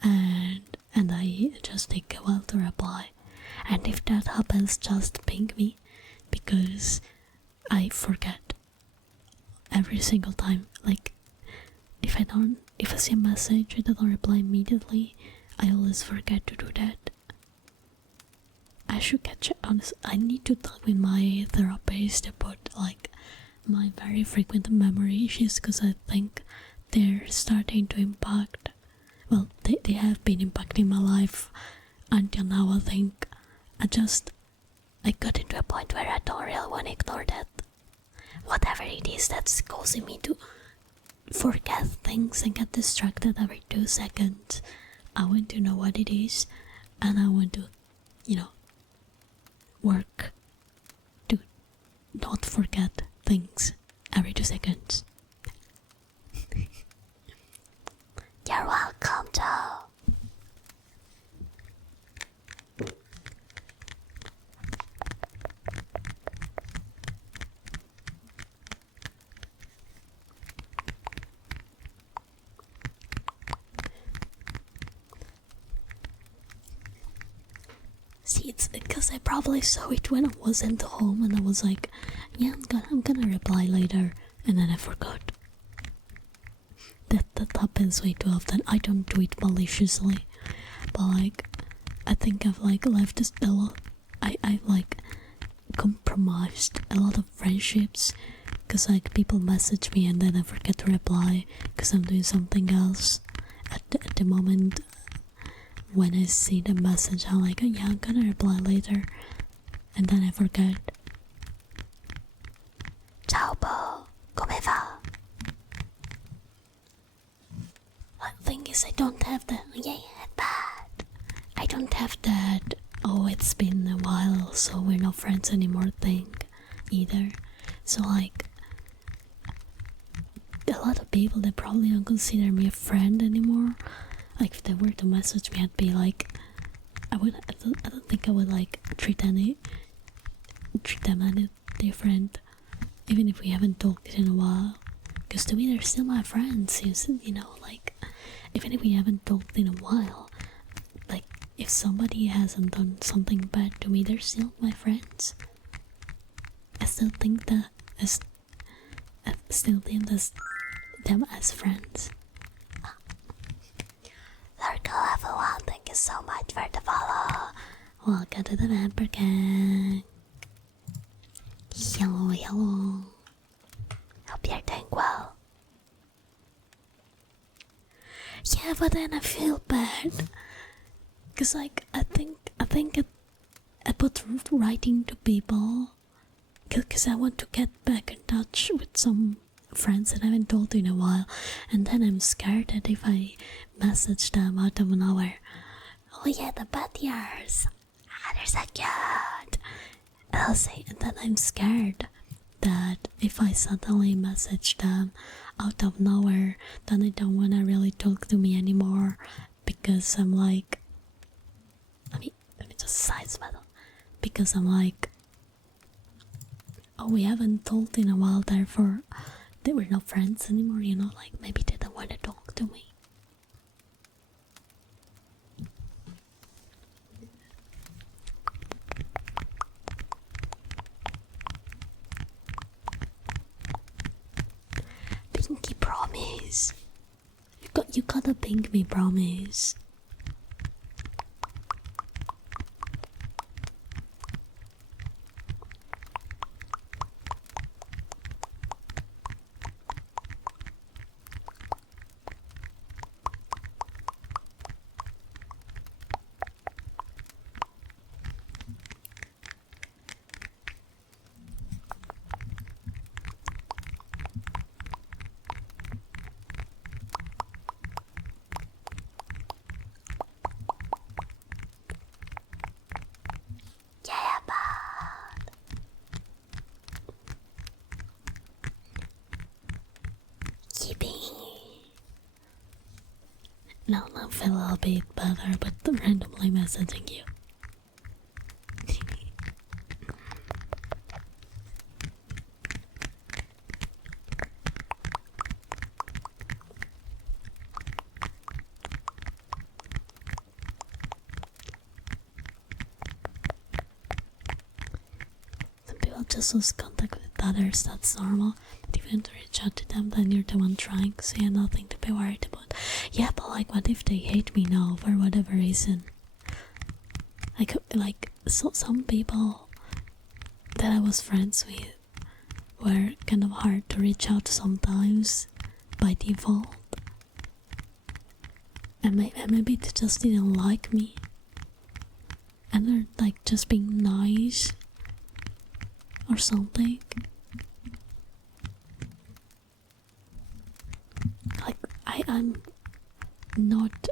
and I just take a while to reply. And if that happens, just ping me, because I forget every single time. Like, if I see a message, I don't reply immediately. I always forget to do that. I should catch it. Honestly, I need to talk with my therapist about like my very frequent memory issues, because I think they're starting to impact. Well, they have been impacting my life until now. I think I got into a point where I don't really want to ignore that. Whatever it is that's causing me to forget things and get distracted every 2 seconds, I want to know what it is, and I want to, work to not forget things every 2 seconds. You're welcome, Joe. See, it's because I probably saw it when I wasn't home, and I was like, yeah, I'm gonna reply later, and then I forgot. That happens way too often. I don't do it maliciously, but like, I think I've like left a lot. I've like compromised a lot of friendships, because like people message me and then I forget to reply because I'm doing something else. At the moment when I see the message, I'm like, oh, yeah, I'm gonna reply later, and then I forget. Ciao, Bo. Come va? The thing is, I don't have the bad. I don't have that. Oh, it's been a while, so we're not friends anymore thing either. So like, a lot of people, they probably don't consider me a friend anymore. Like, if they were to message me, I'd be like, I don't think I would like treat them any different, even if we haven't talked in a while. Because to me, they're still my friends. Like, even if we haven't talked in a while, like, if somebody hasn't done something bad to me, they're still my friends. I still think them as friends. Largo level 1, thank you so much for the follow. Welcome to the member gang. Hello. Hope you're doing well. Yeah, but then I feel bad, cause like I think I put writing to people, cause I want to get back in touch with some friends that I haven't talked to in a while, and then I'm scared that if I message them out of nowhere, oh yeah, the bad years, they're so cute, and I'll say, and then I'm scared that if I suddenly message them out of nowhere, then they don't want to really talk to me anymore, because I'm like, let me just side metal, because I'm like, oh, we haven't talked in a while, therefore they were not friends anymore, like maybe they don't want to talk to me. Pinky promise. You gotta pink me promise. Now I feel a little bit better, but randomly messaging you. Some people just lose contact with others, that's normal. But if you want to reach out to them, then you're the one trying, so you have nothing to be worried about. Yeah, but like, what if they hate me now for whatever reason? So some people that I was friends with were kind of hard to reach out sometimes by default. And maybe they just didn't like me. And they're like just being nice or something. Like, I'm not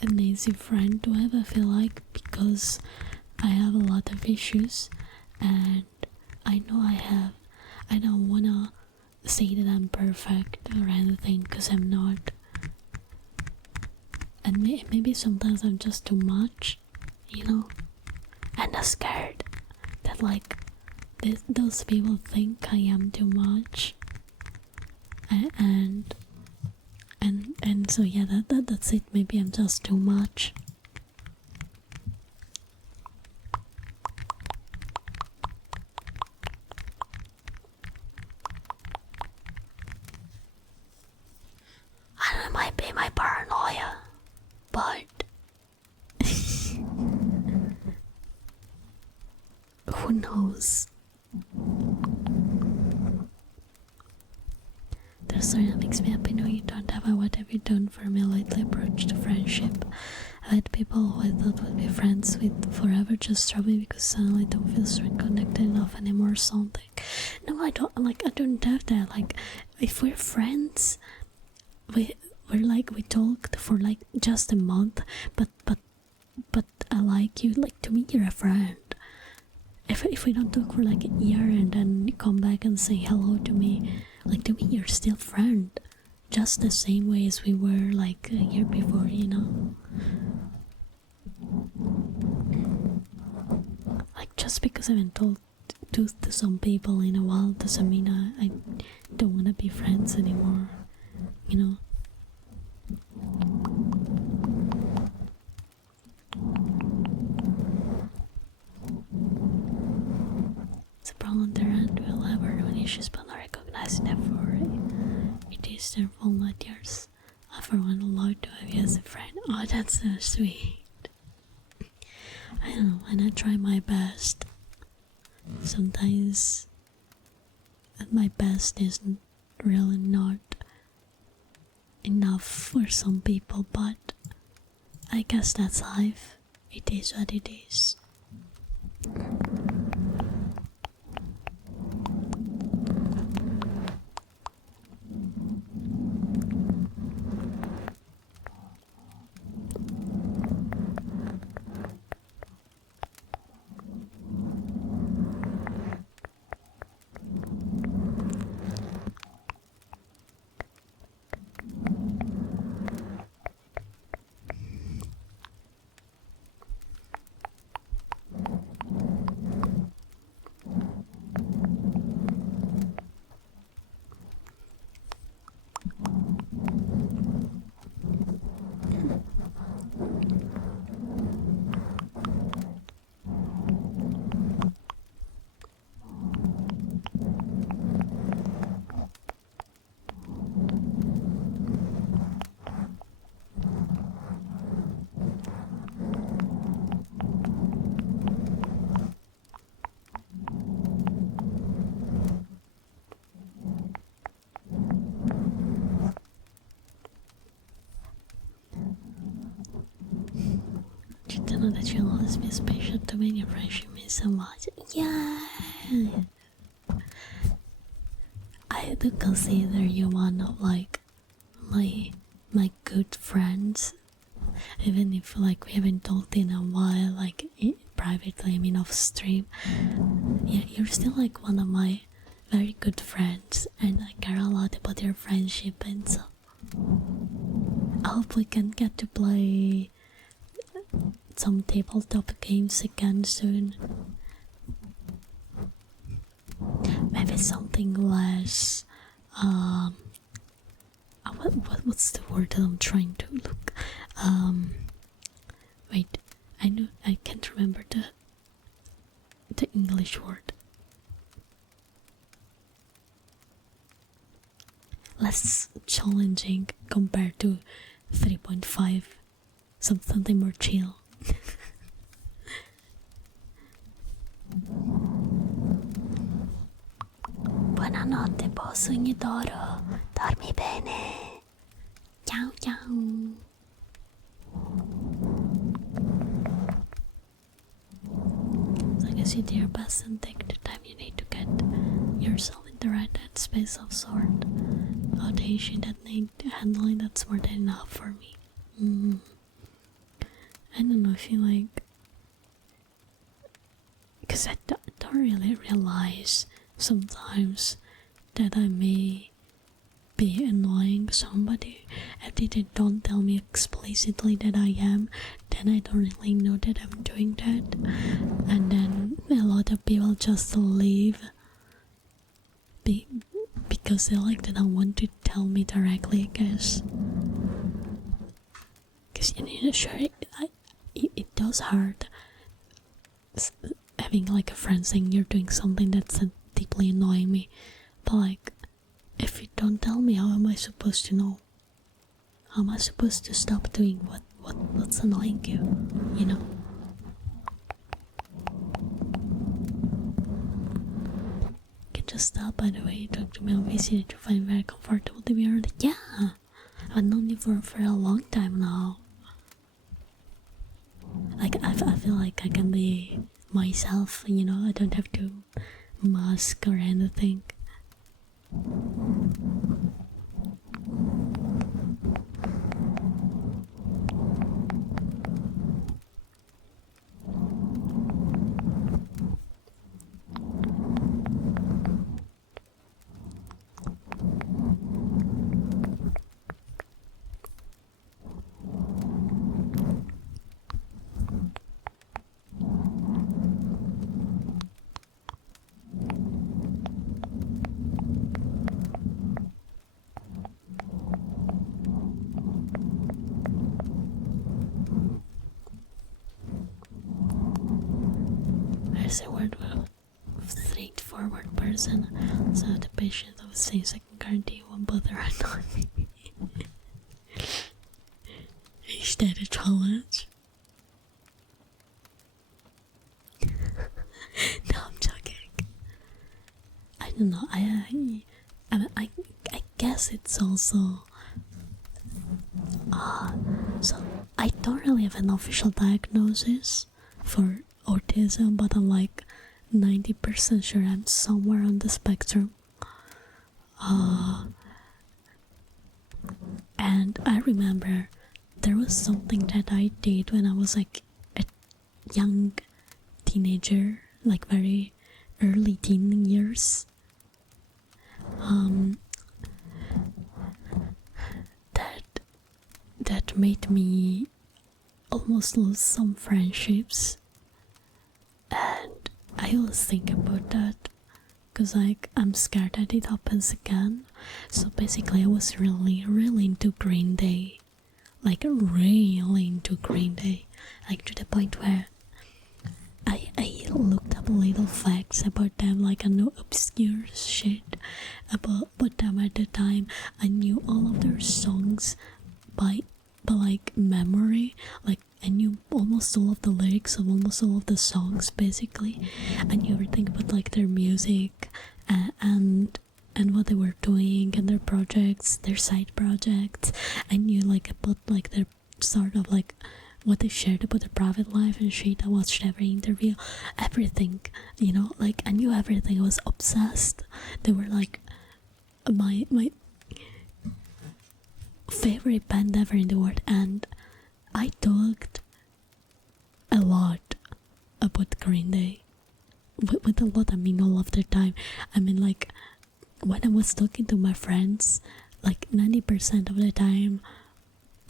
an easy friend to have, I feel like, because I have a lot of issues, and I know I don't wanna say that I'm perfect or anything, because I'm not. And maybe sometimes I'm just too much, you know? And I'm scared that like those people think I am too much. And so yeah, that's it. Maybe I'm just too much. I don't know, it might be my paranoia, but who knows? There's something that makes me happy knowing you don't have a what have you done for me lately approach to friendship. I've had people who I thought would be friends with forever just drop me because suddenly don't feel so connected enough anymore or something. No, I don't have that. Like, if we're friends, we're like, we talked for like just a month, but I like you. Like, to me you're a friend. If we don't talk for like a year and then you come back and say hello to me, like, to me you're still friend, just the same way as we were like a year before, you know? Like, just because I haven't talked to some people in a while doesn't mean I don't want to be friends anymore, you know? It's a problem there, and we'll have our own issues, but not recognizing that for it is their fault, not yours. I for one allowed to have you as a friend. Oh, that's so sweet. I don't know, and I try my best. Sometimes my best isn't really not enough for some people, but I guess that's life. It is what it is. You know that you'll always be special to me and your friendship means so much. Yeah, I do consider you one of like my good friends, even if like we haven't talked in a while, like privately, I mean off stream. Yeah, you're still like one of my very good friends, and I care a lot about your friendship and so. I hope we can get to play some tabletop games again soon. Maybe something less. What's the word that I'm trying to look? Wait, I can't remember the English word. Less challenging compared to 3.5. Something more chill. Buonanotte, posso Ignitoro. Dormi bene. Ciao ciao. So I guess you do your best and take the time you need to get yourself in the right headspace of sort. Oh, the issue that need handling, that's more than enough for me. I don't know if you like, because I don't really realize sometimes that I may be annoying somebody. If they don't tell me explicitly that I am, then I don't really know that I'm doing that. And then a lot of people just leave because they like they don't want to tell me directly, I guess. Because sure, it does hurt having like a friend saying you're doing something that's deeply annoying me, but like, if you don't tell me, how am I supposed to know? How am I supposed to stop doing what's annoying you? You know? You can just stop. By the way, you talk to me obviously that you find very comfortable to be around. Yeah, I've known you for a long time now. Like I feel like I can be myself, you know. I don't have to mask or anything. There's a word with straightforward person, so the patient of same-second guarantee won't bother annoying me. Is that a challenge? No, I'm joking. I don't know. I guess it's also. So I don't really have an official diagnosis for autism, but I'm like 90% sure I'm somewhere on the spectrum. And I remember there was something that I did when I was like a young teenager, like very early teen years. That made me almost lose some friendships, and I always think about that because like I'm scared that it happens again. So basically I was really into Green Day, like really into Green Day, like to the point where I looked up little facts about them, like I know obscure shit about them at the time. I knew all of their songs by like memory, like I knew almost all of the lyrics of almost all of the songs basically. I knew everything about like their music and what they were doing and their projects, their side projects. I knew like about like their sort of like what they shared about their private life and shit. I watched every interview, everything, you know, like I knew everything. I was obsessed. They were like my favorite band ever in the world, and I talked a lot about Green Day. With a lot, I mean all of the time. I mean, like, when I was talking to my friends, like 90% of the time,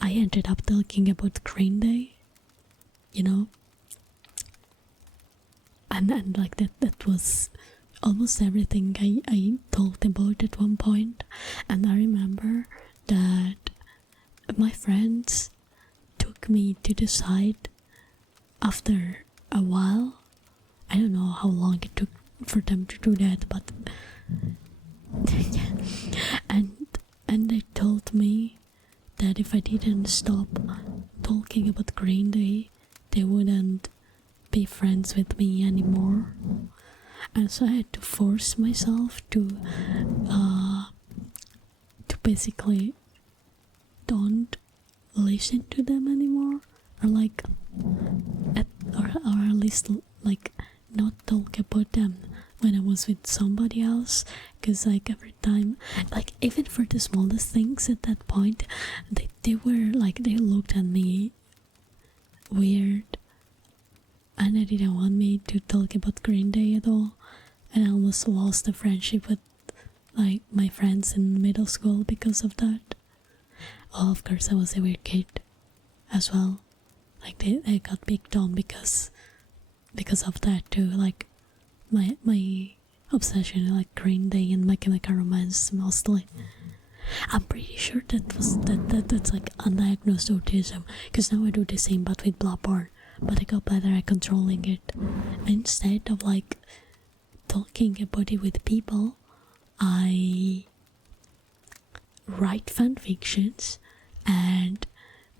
I ended up talking about Green Day, you know, and like that was almost everything I talked about at one point. And I remember that my friends took me to the side after a while. I don't know how long it took for them to do that, but and they told me that if I didn't stop talking about Green Day, they wouldn't be friends with me anymore. And so I had to force myself to basically don't listen to them anymore, or like or at least like not talk about them when I was with somebody else, because like every time, like even for the smallest things at that point, they were like, they looked at me weird, and they didn't want me to talk about Green Day at all, and I almost lost a friendship with like my friends in middle school because of that. Oh, of course I was a weird kid as well. Like they got picked on because of that too. Like my obsession, like Green Day and My Chemical Romance mostly. I'm pretty sure that's like undiagnosed autism, because now I do the same but with Bloodborne, but I got better at controlling it. Instead of like talking about it with people, I write fan fictions, and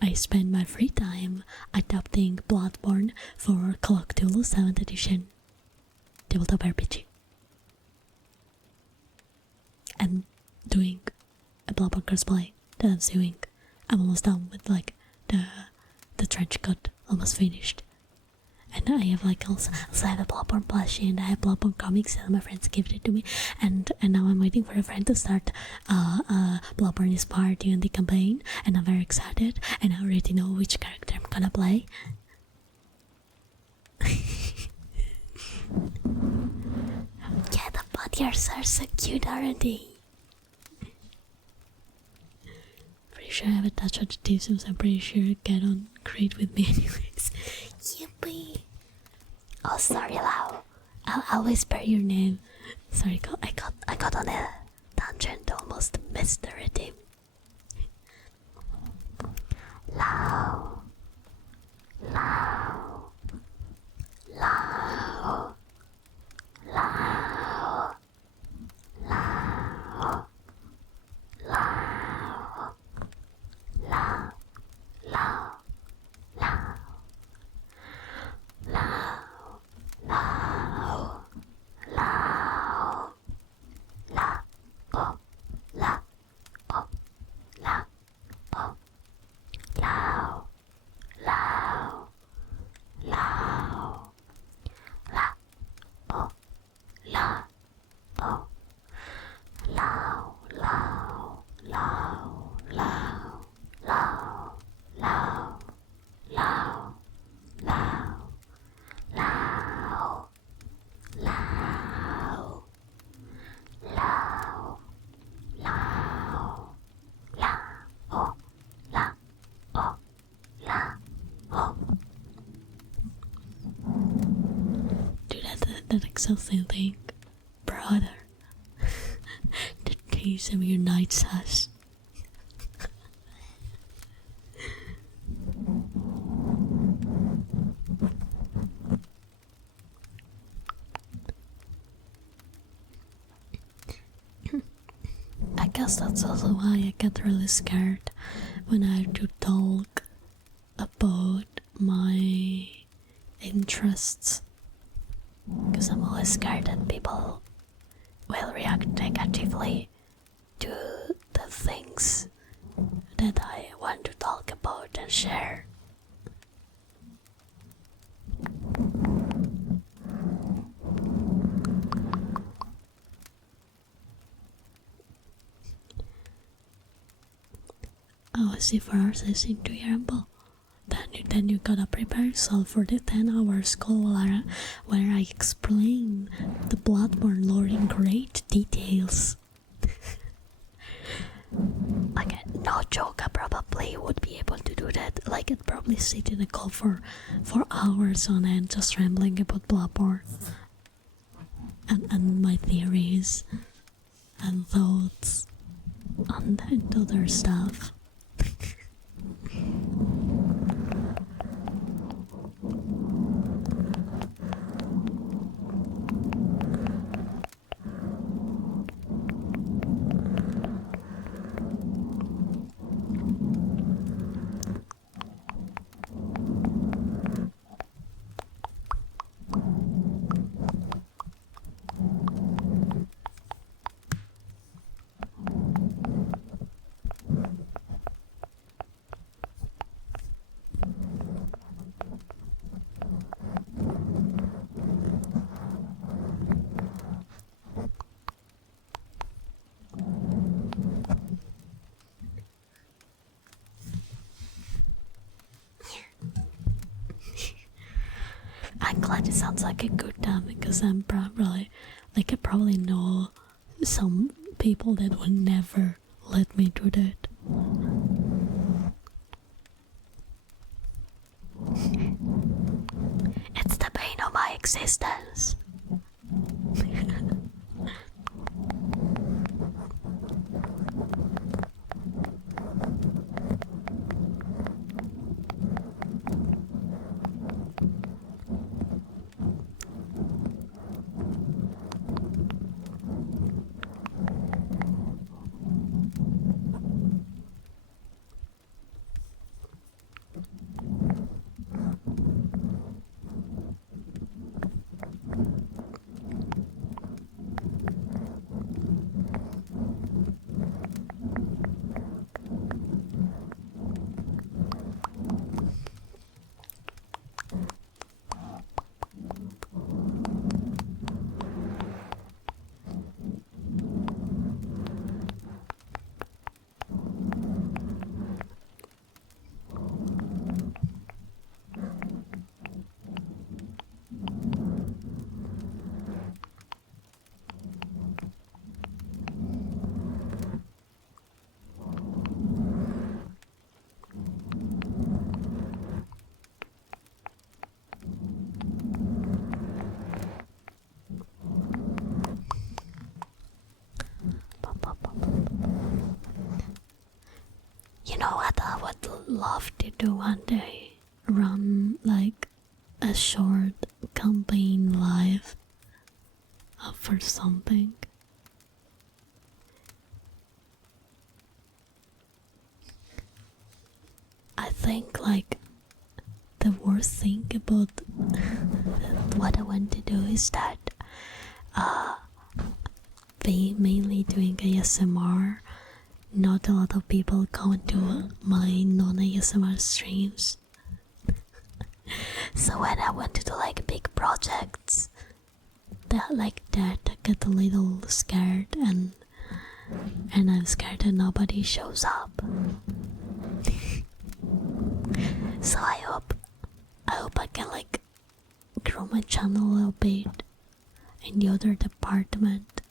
I spend my free time adapting Bloodborne for Cthulhu 7th edition tabletop RPG, and doing a Bloodborne cosplay that I'm doing. I'm almost done with like the trench coat, almost finished. And I have like also have a Bloodborne plushie, and I have Bloodborne comics that my friends gifted it to me, and now I'm waiting for a friend to start Bloodborne is part in the campaign, and I'm very excited, and I already know which character I'm gonna play. Yeah, the bodyarts are so cute, aren't they? Pretty sure I have a touch of the tissues. I'm pretty sure you get on great with me anyways. Yippee! Oh, sorry, Lau. I'll whisper your name. Sorry, I got on a tangent, almost missed the rhythm. Lau. Lau. Lau. Lau. Lau. Lau. Lau. Lau. Lau. Lau. Lau. Lau. La. Oh. La. Oh. La. Oh. Lau. Lau. Lau. La. Oh. La. Oh. Lau. Lau. Lau. Lau. Lau. Lau. Lau. Lau. Lau. Lau. Lau. Lau. La. Oh. La. Oh. La. Oh. Do that exhausting thing, brother. The taste of your night sauce. I guess that's also why I get really scared when I have to talk about my interests, because I'm always scared that people will react negatively to the things that I want to talk about and share. Oh, I see 4 hours I seem to ramble. Then you gotta prepare yourself for the 10-hour call where I explain the Bloodborne lore in great details. Like, no joke, I probably would be able to do that. Like, I'd probably sit in a call for hours on end just rambling about Bloodborne and my theories and thoughts and other stuff. I'm glad it sounds like a good time because I'm probably, like, I probably know some people that would never let me do that. It's the pain of my existence. You know what I would love to do one day? Run like a short campaign live for something. I think like the worst thing about what I want to do is that be mainly doing ASMR. Not a lot of people come to my non-ASMR streams. So when I want to do like big projects that like that, I get a little scared and I'm scared that nobody shows up. So I hope I can like grow my channel a little bit in the other department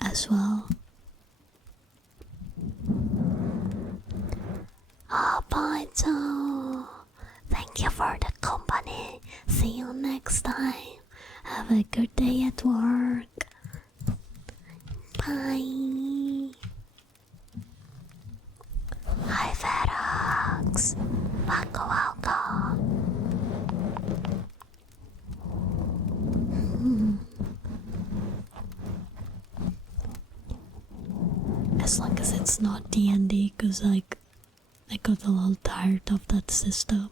as well. Oh, bye, Joe. Thank you for the company. See you next time. Have a good day at work. Bye. Hi, Ferox. Welcome. As long as it's not D&D, cause like I got a little tired of that system.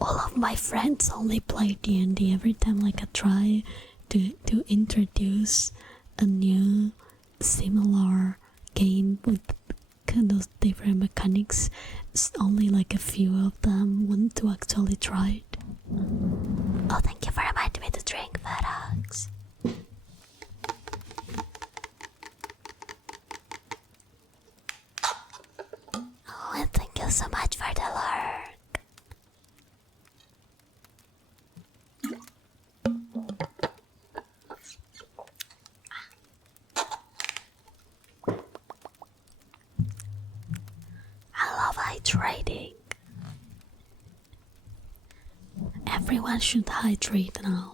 All of my friends only play D&D. Every time like I try to introduce a new similar game with kind of different mechanics, only like a few of them want to actually try it. Oh, thank you for reminding me to drink, Ferox. Oh, and thank you so much for the lurk. hydrating. Everyone should hydrate now.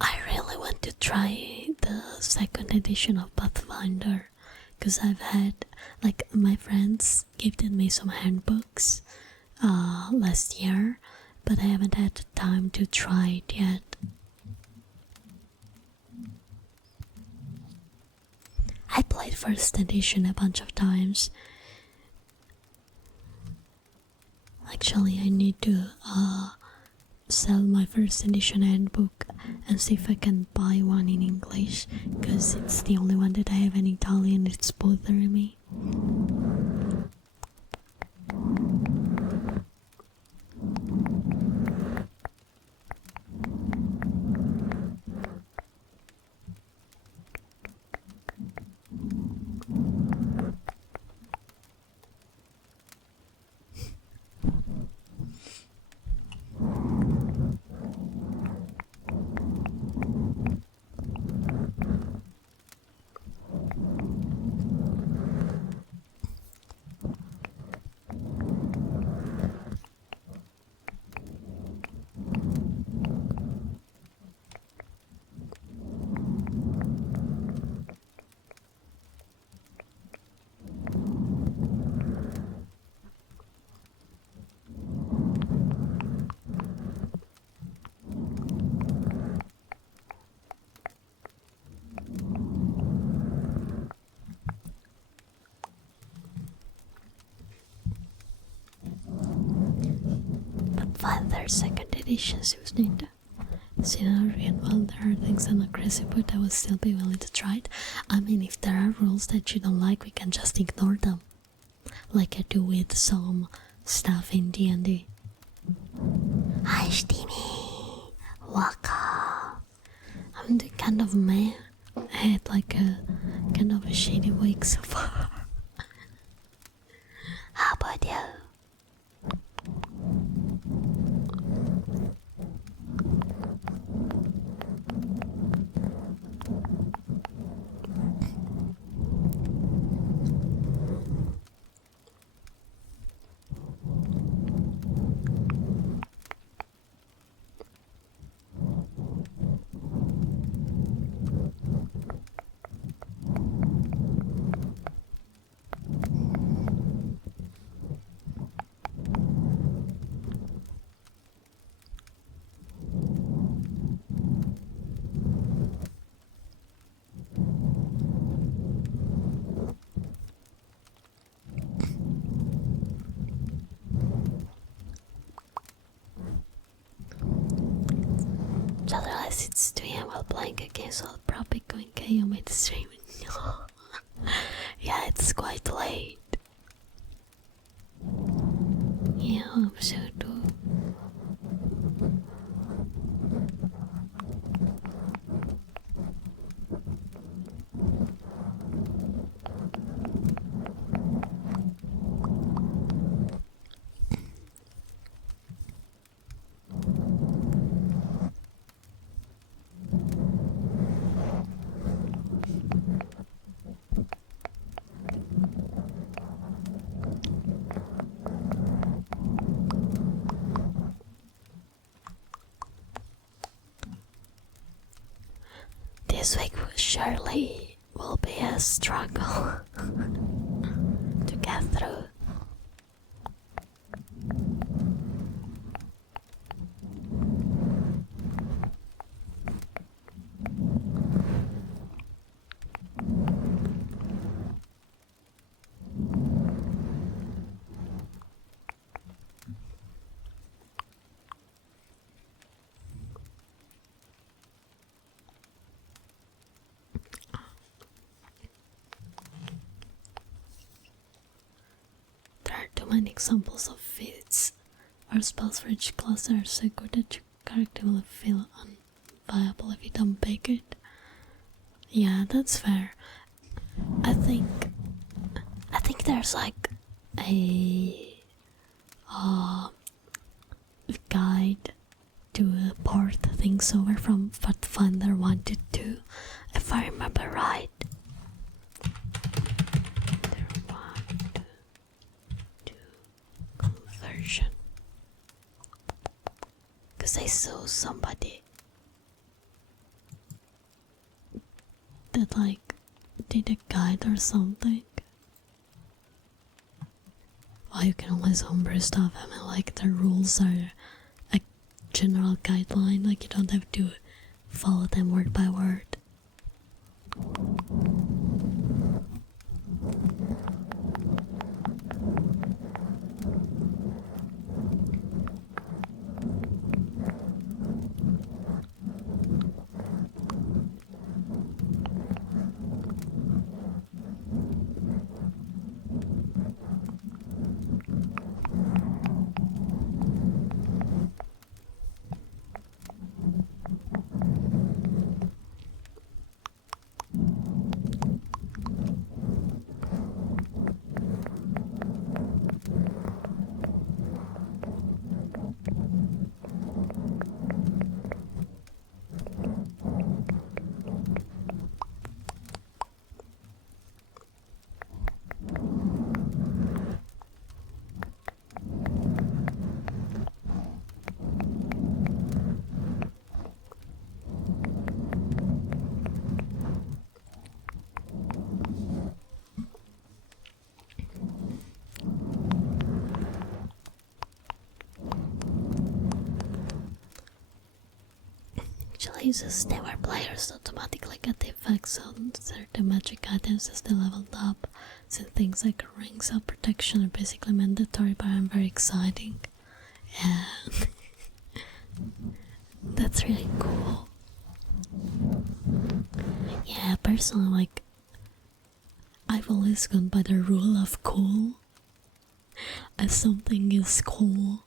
I really want to try the second edition of Pathfinder because I've had, like, my friends gifted me some handbooks last year, but I haven't had the time to try it yet. I played first edition a bunch of times. Actually, I need to sell my first edition handbook and see if I can buy one in English, because it's the only one that I have in Italian. It's bothering me. Pathfinder second edition seems neat. Scenery and well, there are things I'm not crazy, but I will still be willing to try it. I mean, if there are rules that you don't like, we can just ignore them, like I do with some stuff in D&D. Hi, Steamy! Welcome! I'm the kind of man. I had like a kind of a shady week so far. How about you? Just realized it's 2 AM while playing a game, so I'll probably go and KO my stream. Yeah, it's quite late. Yeah, I'm sure too. This week surely will be a struggle to get through. are too many examples of feats or spells for each class that are so good that your character will feel unviable if you don't pick it. Yeah, that's fair. I think there's like a guide to port things over from Pathfinder 1 to 2, if I remember right. Conversion. Because I saw somebody that like did a guide or something. Well, you can always homebrew stuff. I mean, like, the rules are a general guideline, like, you don't have to follow them word by word. Actually uses they were players automatically get the effects on certain magic items as they leveled up, so things like rings of protection are basically mandatory, but I'm very exciting. And that's really cool. Yeah, personally, like, I've always gone by the rule of cool. If something is cool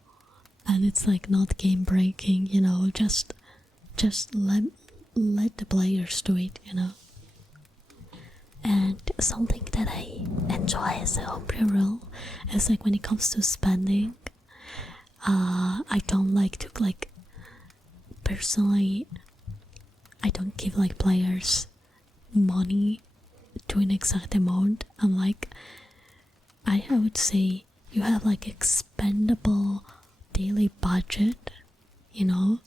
and it's like not game breaking, you know, just let the players do it, you know. And something that I enjoy as a homebrew rule is like when it comes to spending, I don't like to like personally. I don't give like players money to an exact amount. I'm like, I would say you have like expendable daily budget, you know.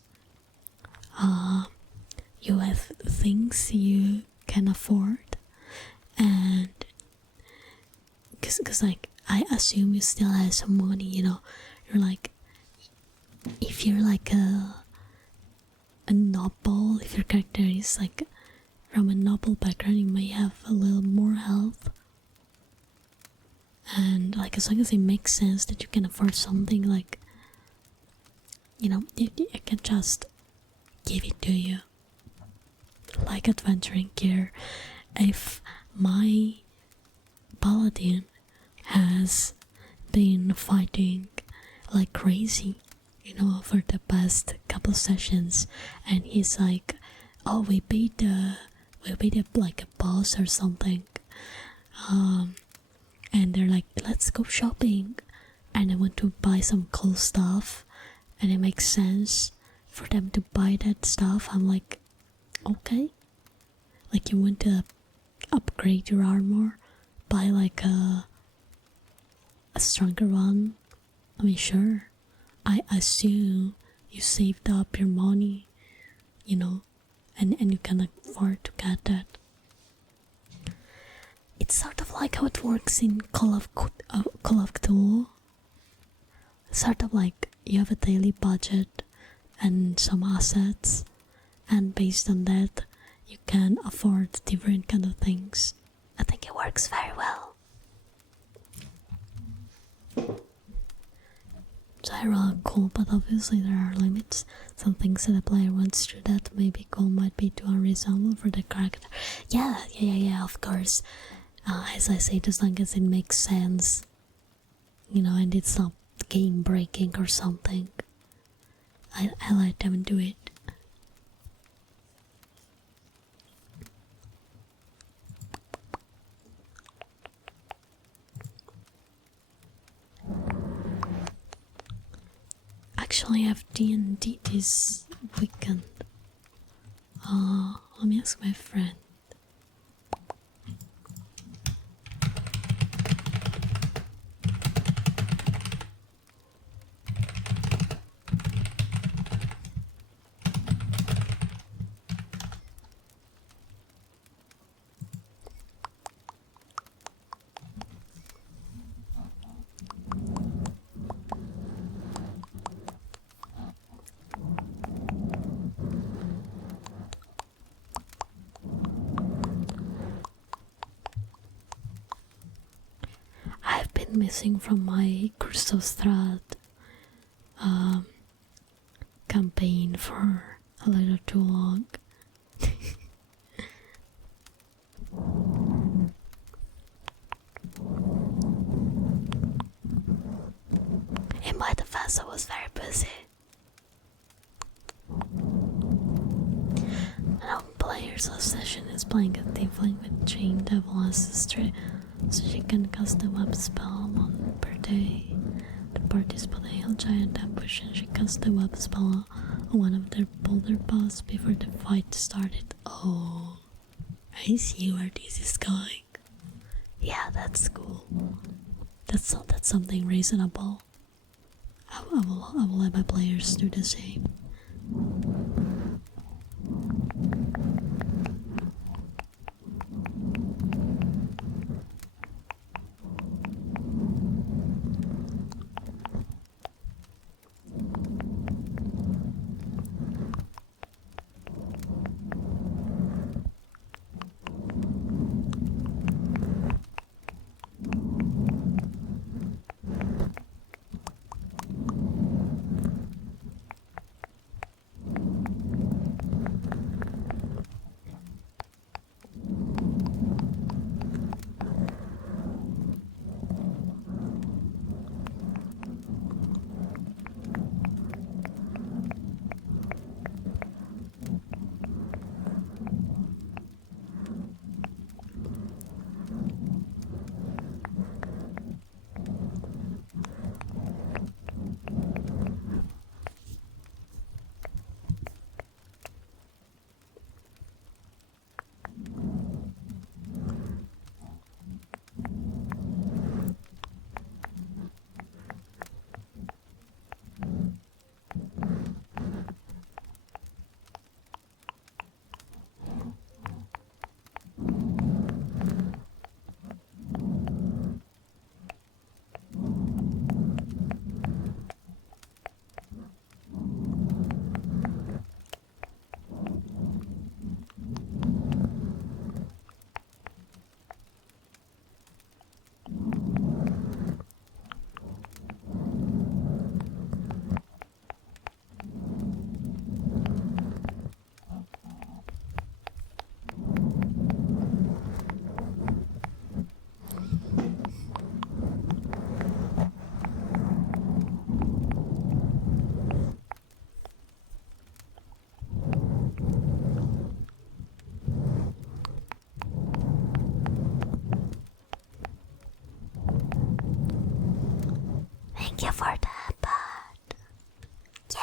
You have things you can afford, and cause like I assume you still have some money, you know. You're like, if you're like a noble, if your character is like from a noble background, you may have a little more health, and like as long as it makes sense that you can afford something, like, you know, I can just give it to you. Like adventuring gear. If my paladin has been fighting like crazy, you know, for the past couple sessions, and he's like, oh, we beat like a boss or something, and they're like, let's go shopping, and I want to buy some cool stuff, and it makes sense for them to buy that stuff. I'm like, okay, like, you want to upgrade your armor, buy like a stronger one. I mean, sure, I assume you saved up your money, you know, and you can afford to get that. It's sort of like how it works in Call of Cthulhu. Sort of like you have a daily budget and some assets, and based on that you can afford different kind of things. I think it works very well. Gyro cool, but obviously there are limits. Some things that a player wants to do that may be cool might be too unreasonable for the character. Yeah, of course. As I said, as long as it makes sense. and it stopped game breaking or something, I let them do it. Actually, I have D&D this weekend. Let me ask my friend. I've been missing from my Crystal Strat campaign for a little too long. In my defense, I was very busy. Now, player's session is playing a tiefling with Chain Devil Ancestry, so she can cast a web spell one per day. The party's put a hill giant ambush and she cast a web spell on one of their boulder paths before the fight started. Oh, I see where this is going. Yeah, that's cool. That's something reasonable. I will let my players do the same. Thank you for that, bud. Yay!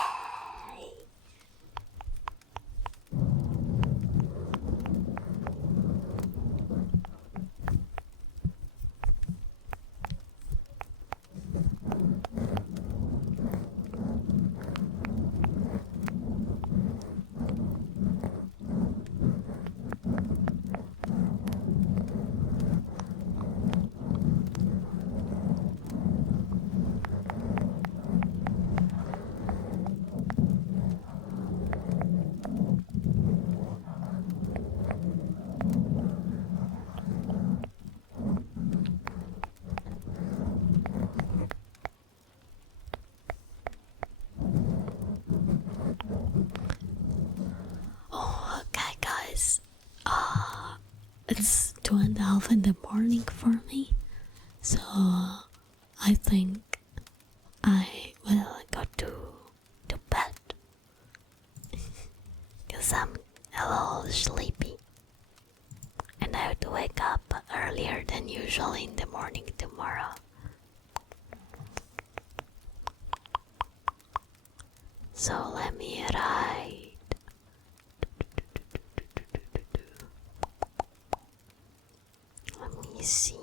Okay, guys. It's 2:30 in the morning for me, so I think I will go to bed because I'm a little sleepy and I have to wake up earlier than usual in the morning tomorrow. So let me write. Let me see.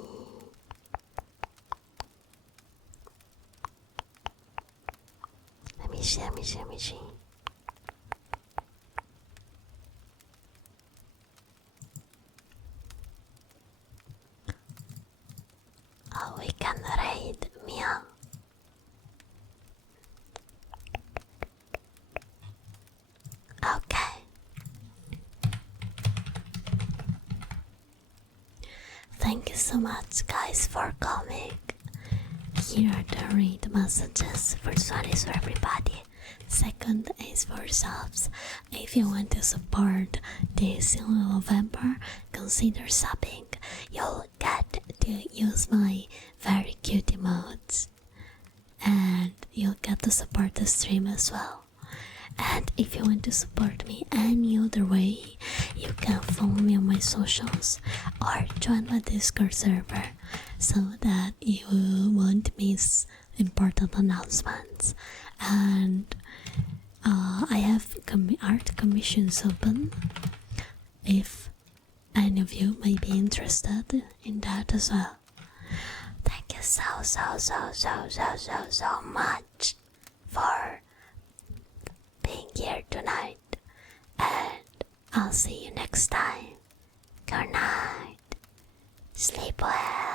Let me see. Oh, we can raid Mia. Okay. Thank you so much, guys, for coming. Here are the read messages. First one is for everybody. Second is for subs. If you want to support this in November, consider subbing. You'll get to use my very cute emotes. And you'll get to support the stream as well. And if you want to support me any other way, you can follow me on my socials or join my Discord server so that you won't miss important announcements. And I have art commissions open if any of you may be interested in that as well. Thank you so much for being here tonight, and I'll see you next time. Good night. Sleep well.